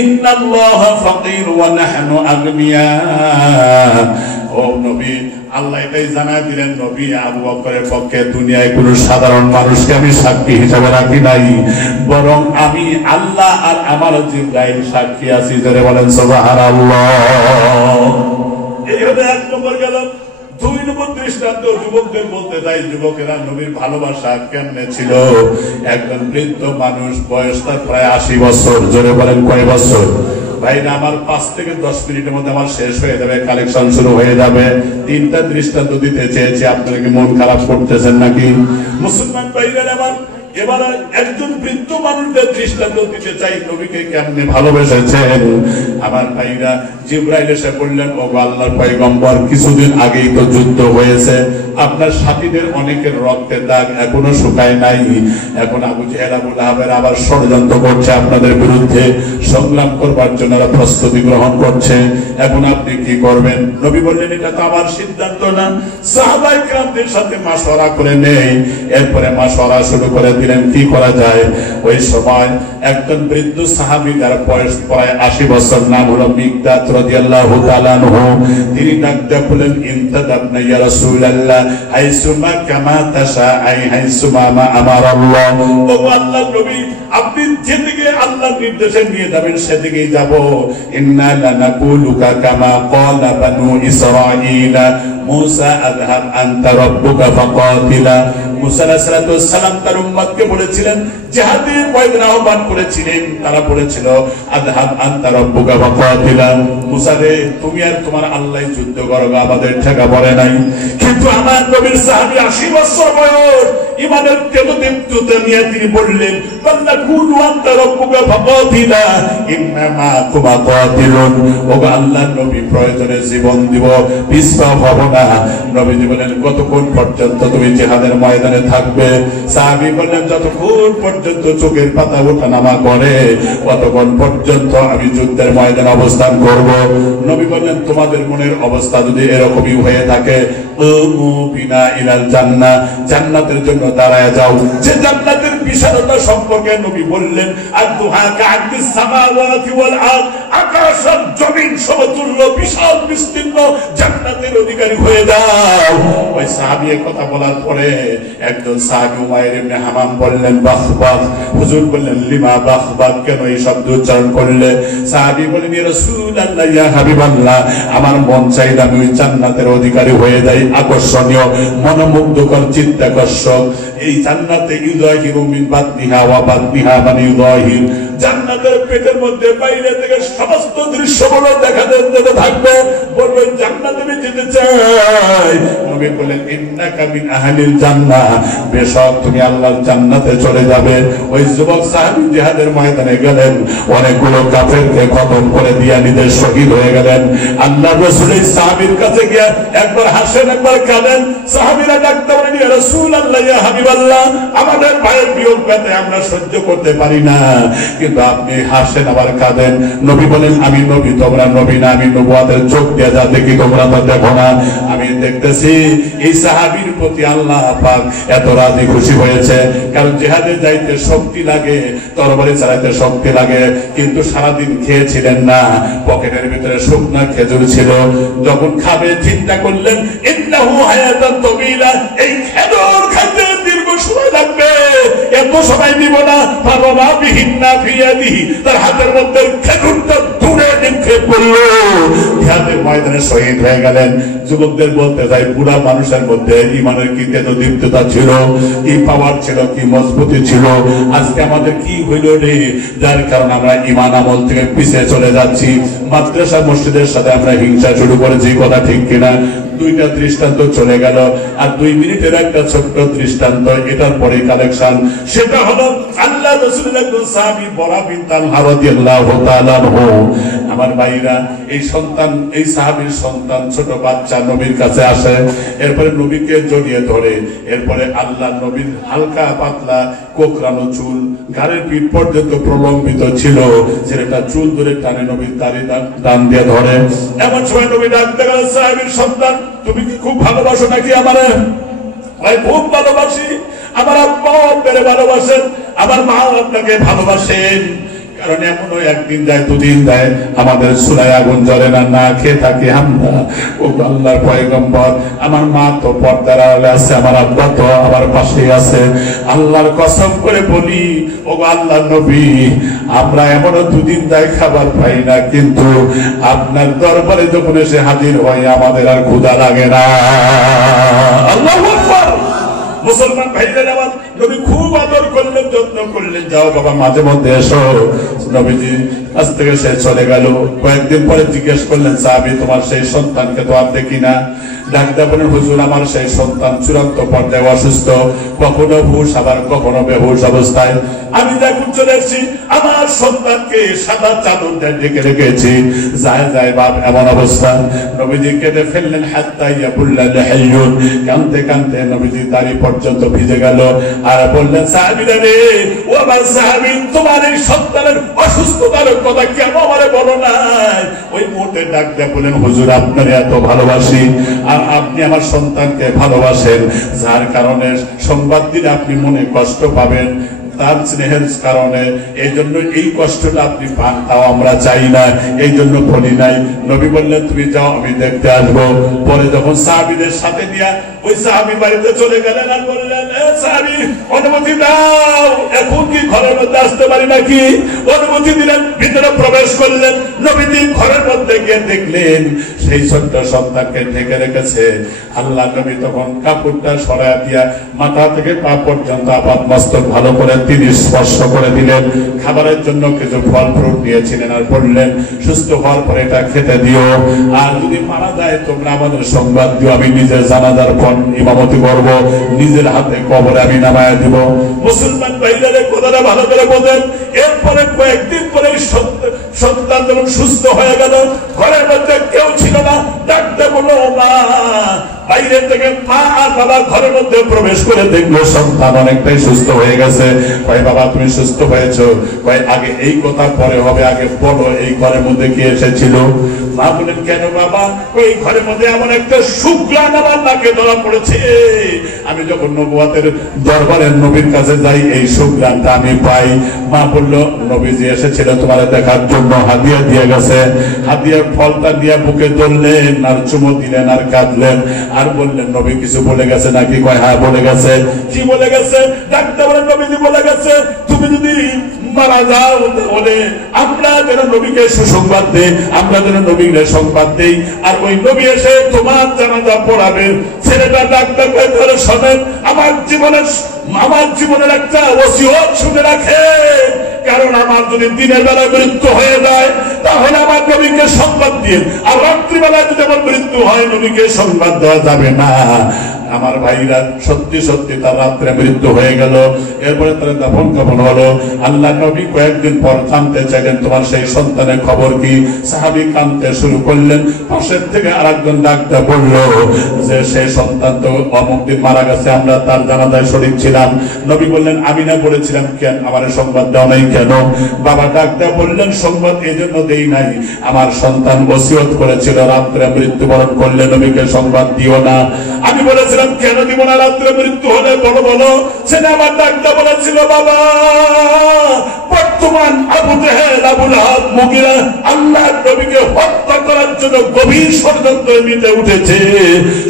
ইন্নাল্লাহা ফাকির ওয়া নাহনু আগনিয়া। ও নবী, আল্লাহ এটাই জানায় দিলেন নবী আবু বকরের পক্ষে দুনিয়ায় কোনো সাধারণ মানুষকে আমি সাক্ষী হিসাবে রাখি নাই, বরং আমি আল্লাহ আর আমার জিবরাইল সাক্ষী আছি। যারা বলেন সুবহানাল্লাহ। এই হলো এক নম্বর গেল। দুই নম্বর দৃষ্টান্ত যুবকদের বলতে চাই, যুবকেরা নবীর ভালোবাসা কেমনে ছিল। একজন বৃদ্ধ মানুষ, বয়স তার প্রায় 80 বছর। জোরে বলেন কয় বছর? ভাই না, আমার 5 থেকে 10 মিনিটের মধ্যে আমার শেষ হয়ে যাবে, কালেকশন শুরু হয়ে যাবে। 3টা দৃষ্টান্ত দিতে চেয়েছি, আপনারা কি মন খারাপ করতেছেন নাকি? মুসলমান ভাইরা আমার, এবার একজন বৃদ্ধ মানুষদের দৃষ্টান্ত দিতে চাই নবীকে কেমনে ভালোবেসেছেন। আমার ভাইরা, জিবরাইল এসে বললেন ও আল্লাহর পয়গম্বর, কিছুদিন আগেই তো যুদ্ধ হয়েছে, আপনার সাথীদের অনেকের রক্তের দাগ এখনো শুকায় নাই। এখন আবু জেহেল আবু লাহাবের আবার ষড়যন্ত্র করছে আপনাদের বিরুদ্ধে, সংগ্রাম করবার জন্য প্রস্তুতি গ্রহণ করছে। এখন আপনি কি করবেন? নবী বললেন এটা তো আমার সিদ্ধান্ত না, সাহাবায়ে কেরামদের সাথে মাশওয়ারা করে নেই। এরপরে মাশওয়ারা শুরু করে দিলেন কি করা যায়। ওই সময় একজন বৃদ্ধ সাহাবী, যার বয়স প্রায় 80 বছর, নাম হলো মিকদাদ রাদিয়াল্লাহু তাআলা আনহু। তিনি ডাকতে বলেন ইনতাদাবনা ইয়া রাসূলুল্লাহ হাইসুমা কামা তাশাআই হাইসুমা মা আমারাল্লাহ। ও আল্লাহর নবী, আপনি যেদিকে আল্লাহর নির্দেশে নিয়ে যাবেন সেদিকেই যাব। ইন্না লানাকুলুকা কামা ক্বালা বানু ইসরাঈলা মুসা আযহাব আনতা রাব্বুকা ফাকাতিলা। মুসা আলাইহিস সালাম তার উম্মতকে বলেছিলেন, জিহাদের ময়দানে আহ্বান করেছিলেন, তারা বলেছিল আযহাব আনতা রাব্বুকা ফাকাতিলা, মুসা রে তুমি আর তোমার আল্লাহ যুদ্ধ করো, আমাদের ঠেকা পড়ে নাই। কিন্তু আমার নবীর সাহাবী 80 বছর বয়স, ইমানের তেজদীপ্ত নিয়ে তিনি বললেন বান্দা কুলু আনতা রাব্বুকা ফাকাতিলা ইন্নামা কুমা কাতিলুন। ও আল্লাহর নবী, প্রয়োজনে জীবন দিব, পিছপা হব না। নবীজি বলেন কতক্ষণ পর্যন্ত তুমি জিহাদের ময়দানে থাকবে? সাহাবী বললেন যতক্ষণ পর্যন্ত চোখের পাতা ওঠানামা করে ততক্ষণ পর্যন্ত আমি যুদ্ধের ময়দানে অবস্থান করব। নবী বললেন তোমাদের মনের অবস্থা যদি এরকমই হয়ে থাকে, বিনা ইলাল জান্নাহ, জান্নাতের জন্য দাঁড়ায় যাও। যে জান্নাতের বিশালতা সম্পর্কে নবী বললেন আদুহা কাআদিস সামাওয়াতি ওয়াল আরদ, আকাশ আর জমিন সমতুল্য বিশাল বিস্তীর্ণ জান্নাতের অধিকারী হয়ে যাও। ওই সাহাবী কথা বলার পরে একজন সাহাবী উমাইর ইবনে হামাম বললেন বাহ বাহ। হুজুর বললেন লিমা বাহ বাহ, কেন এই শব্দ উচ্চারণ করলে? সাহাবী বলেন ইয়া রাসূলুল্লাহ ইয়া হাবিবাল্লাহ, আমার মন চাইলে আমি ওই জান্নাতের অধিকারী হয়ে যাই। আকর্ষণীয়, মনোমুগ্ধকর, চিত্তাকর্ষক এই জান্নাতে ইউযাহিরু মিন বাতনিহা ওয়া বাতনিহা মানে ইউযাহির, জান্নাতের পেটের মধ্যে বাইরে থেকে সমস্ত দৃশ্যগুলো দেখা যেতে থাকবে। বলবেন জান্নাতে আমি যেতে চাই। নবী বলেন ইন্নাকা মিন আহলিল জান্নাহ, বেশক তুমি আল্লাহর জান্নাতে চলে যাবে। ওই যুবক সাহাবী জিহাদের ময়দানে গেলেন, অনেকগুলো কাফেরকে খতম করে দিয়ে নিজে শহীদ হয়ে গেলেন। আল্লাহর রাসূল এই সাহাবীর কাছে গিয়ে একবার হাসেন একবার কাঁদেন। সাহাবীরা ডাকতে বলেন ইয়া রাসূলুল্লাহ ইয়া হাবিবাল্লাহ, আমাদের ভাইয়ের বিয়োগ ব্যথা আমরা সহ্য করতে পারি না, কিন্তু আপনি হাসেন আবার কাঁদেন। নবী বলেন আমি নবী, তোমরা নবী না, আমি নবুয়তের চোখ দিয়ে যা দেখি তোমরা তা দেখো না। আমি দেখতেছি এই সাহাবীর প্রতি আল্লাহ পাক এত রাজি খুশি হয়েছে। কারণ জিহাদে যাইতে শক্তি লাগে, তরবারি চালাইতে শক্তি লাগে, কিন্তু সারাদিন খেয়েছিলেন না, পকেটের ভিতরে শুকনা খেজুর ছিল। যখন খাবে চিন্তা করলেন ইন্নাহু হায়াতান তাবিলা, এই খেজুর খাইতে দীর্ঘ সময় লাগবে, এত সময় দিব না। ফারমা বিহিন্না ফিয়াদিহি, তার হাতের মধ্যে খেজুরটা দূরে নিক্ষেপ করলো, জিহাদের ময়দানে শহীদ হয়ে গেলেন। যুবকদের বলতে চাই, বুড়া মানুষের মধ্যে ইমানের কি দীপ্ততা ছিল, কি পাওয়ার ছিল, কি মজবুতি ছিল। আজকে আমাদের কি হইল রে, যার কারণে আমরা ইমান আমল থেকে পিছিয়ে চলে যাচ্ছি। মাদ্রাসা মসজিদের সাথে আমরা হিংসা শুরু করেছি, কথা ঠিক কিনা? দুইটা দৃষ্টান্ত চলে গেল, আর 2 মিনিটের একটা ছোট্ট দৃষ্টান্ত, এটার পরে কালেকশন। সেটা হলো আল্লাহ রাসূলের একজন সাহাবী বরা বিনত আলহা রাদিয়াল্লাহু তাআলা আনহু। আমার ভাইরা, এই সন্তান, এই সাহাবীর সন্তান ছোট বাচ্চা নবীর কাছে আসে, এরপরে নবীকে জড়িয়ে ধরে। এরপরে আল্লাহ নবীর হালকা পাতলা কোকড়ানো চুল ঘাড়ের পিঠ পর্যন্ত প্রলম্বিত ছিল, ছেলেটা চুল ধরে টানে নবীর দাড়ি টান দিয়ে ধরে। এমন সময় নবী ডাকতে গেল, সাহাবীর সন্তান, তুমি কি খুব ভালোবাসো নাকি আমারে? খুব ভালোবাসি, আমার আব্বা আপনাকে ভালোবাসেন, আমার মা আপনাকে ভালোবাসেন। কারণ এমনও একদিন যায়, 2 দিন যায়, আমাদের চুলায় আগুন জ্বলে না, না খেয়ে থাকি আমরা। ও আল্লাহর পয়গম্বর, আমার মা তো পর্দার আড়ালে আছে, আমার আব্বা তো আমার পাশেই আছে। আল্লাহর কসম করে বলি, ও আল্লাহর নবী, আমরা এমনও 2 দিন যায় খাবার পাই না, কিন্তু আপনার দরবারে যখন এসে হাজির হয় আমাদের আর ক্ষুধা লাগে না। আল্লাহু আকবার। মুসলমান ভাইদের আমার নবী খুব আদর করলেন, যত্ন করলেন, যাও বাবা মাঝে মধ্যে এসো। নবীজি কাছ থেকে সে চলে গেল। কয়েকদিন পরে জিজ্ঞেস করলেন, সাহাবী, তোমার সেই সন্তানকে তো আর দেখি না। ডাক্তার বলেন, হুজুর, আমার সেই সন্তান চূড়ান্ত পর্যায়ে অসুস্থ, কখনো হুশ আবার কখনো বেহুশ অবস্থায়। আমি দেখুন চলে এসেছি, আমার সন্তানকে সাদা চাদর দিয়ে ঢেকে রেখেছি, যায় যায় বাপ এমন অবস্থা। নবীজি কেঁদে ফেললেন, হাত্তা ইয়াবুল্লা লাহাইয়ুন, কাঁদতে কাঁদতে নবীজি দাড়ি পর্যন্ত ভিজে গেল। আর বললেন, সাহাবীরা রে, ও আমার সাহাবী, তোমার এই সন্তানের অসুস্থতার কথা কেন আমারে বলো নাই? ওই মুহূর্তে ডাক দিয়ে বলেন, হুজুর, আপনার এত ভালোবাসি, আর আপনি আমার সন্তানকে ভালোবাসেন, যার কারণে সংবাদ দিলে আপনি মনে কষ্ট পাবেন, তার স্নেহের কারণে, এই জন্য এই কষ্টটা আপনি পান, তাও আমরা চাই না, এই জন্য বলি নাই। নবী বললেন, তুমি যাও, আমি দেখতে আসবো। পরে যখন সাহাবীদের সাথে নিয়ে ওই সাহাবী বাড়িতে চলে গেলেন, আর বললেন, সাহাবী, অনুমতি দাও, এখন কি ঘরের মধ্যে আসতে পারি নাকি? অনুমতি দিলেন, ভিতরে প্রবেশ করলেন। নবীজি ঘরের মধ্যে গিয়ে দেখলেন সেই ছোট্ট সন্তানকে ঢেকে রেখেছে। আল্লাহ নবী তখন কাপড়টা সরাইয়া দিয়া মাথা থেকে পা পর্যন্ত আপাত মস্তক ভালো করে তিনি স্পর্শ করে দিলেন। খাবারের জন্য কিছু ফল ফ্রুট নিয়েছিলেন, আর বললেন, সুস্থ হওয়ার পরে এটা খেতে দিও, আর যদি মারা যায় তোমরা আমাদের সংবাদ দিও, আমি নিজের জানাজার ইমামতি করবো, নিজের হাতে কবরে আমি নামায়া দিব। মুসলমান ভাইদের কথাটা ভালো করে বোঝেন। এরপরে কয়েকদিন পরে সন্তান যখন সুস্থ হয়ে গেল, ঘরের মধ্যে কেউ ছিল না, ডাকতে বলল, মা। বাইরে থেকে মা আর বাবা ঘরের মধ্যে প্রবেশ করে দেখলো সন্তান অনেকটাই সুস্থ হয়ে গেছে। কয়, বাবা তুমি সুস্থ হয়েছো? কয়, আগে এই কথা পরে হবে, আগে বলো এই ঘরের মধ্যে কি এসেছিল? মা বলেন, কেন বাবা? ওই ঘরের মধ্যে এমন একটা সুঘ্রাণ আমার নাকে ধরা পড়েছে, আমি যখন নবুয়তের দরবারের নবীর কাছে যাই এই সুঘ্রাণটা আমি পাই। মা বলল, নবীজি এসেছিল তোমার দেখার জন্য, হাদিয়া দিয়ে গেছে। হাদিয়ার ফলটা দিয়ে বুকে ধরলেন, আর চুমো দিলেন, আর কাঁদলেন, আর বললেন, নবী কিছু বলে গেছে নাকি? কয়, হ্যাঁ বলে গেছে। কি বলে গেছে? ডাক্তার বলেন, নবীজি বলে গেছে, তুমি যদি মারা যাও তাহলে আমরা যেন নবীকে সুসংবাদ দেই, আমরা যেন নবীকে সংবাদ দেই, আর ওই নবী এসে তোমার জানাজা পড়াবে। ছেলেটা ডাক্তার ধরে শোনেন, আমার জীবনের একটা ওসিয়ত শুনে রাখে, কারণ আমার যদি দিনের বেলায় মৃত্যু হয়ে যায় তাহলে আমার নবীকে সংবাদ দিয়ে, আর রাত্রিবেলায় যদি আমার মৃত্যু হয় নবীকে সংবাদ দেওয়া যাবে না। আমার ভাইরা সত্যি সত্যি তার রাত্রে মৃত্যু হয়ে গেল। এরপরে তার দাফন কাফন হলো। আল্লাহ নবী কয়েকদিন পর জানতে চাইলেন তোমার সেই সন্তানের খবর কি? সাহাবী কাঁদতে শুরু করলেন। পাশের থেকে আরেকজন ডাকতে বলল যে সেই সন্তান তো অমুক দিন মারা গেছে, আমরা তার জানাজায় শরীক ছিলাম। নবী বললেন আমি না বলেছিলাম, কেন আমার সংবাদ দেওয়া নাই কেন? বাবা ডাকতে বললেন সংবাদ এই জন্য দেই নাই, আমার সন্তান ওসিয়ত করেছিল রাত্রে মৃত্যুবরণ করলে নবীকে সংবাদ দিও না। আমি বলেছিলাম কেন দিব না, রাত্রে মৃত্যু হলে বলো বলো। সেটা আমার ডাকতে বলেছিল বাবা বর্তমান আবু জেহেল, আবু লাহাব, মুগীরা আল্লাহ নবীকে হত্যা করার জন্য গভীর ষড়যন্ত্র নিতে উঠেছে।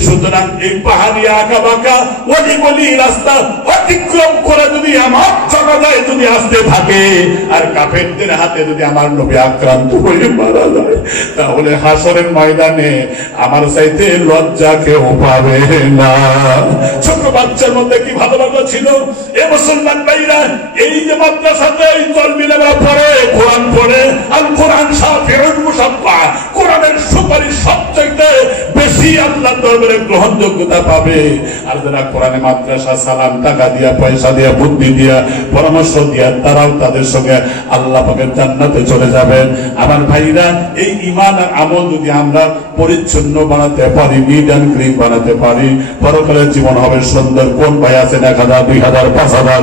সুতরাং এই পাহাড়ি আঁকা বাঁকা অলি গলি রাস্তা অতিক্রম করে যদি আমার জানাজায় যদি আসতে থাকে আর কাফেরদের হাতে যদি আমার নবী আক্রান্ত হয়ে মারা যায়, তাহলে হাসরের ময়দানে আমার চাইতে লজ্জা কেউ পাবে না। ছোট বাচ্চার মধ্যে কি ভালোবাসা ছিল এ মুসলমান ভাইরা! এই যে মাদ্রাসাতে তলবিলেরা পড়ে, কোরআন পড়ে, আল কোরআন শাফিউল মুসাফফা, কোরআনের সুপারিশ সবচেয়ে বেশি আল্লাহর দরবারে গ্রহণযোগ্যতা পাবে। আর যারা কোরআনে মাদ্রাসা সালাম টাকা দিয়া, পয়সা দিয়া, বুদ্ধি দিয়া, পরামর্শ দিয়া, তারাও তাদের সঙ্গে আল্লাহ পাকের জান্নাতে চলে যাবেন। আমার ভাইরা, এই ঈমান আর আমল যদি আমরা পরিচ্ছন্ন বানাতে পারি, নিট অ্যান্ড ক্লিন বানাতে পারি, পরকালের জীবন হবে সুন্দর। কোন ভাই আছেন 1000, 2000, 5000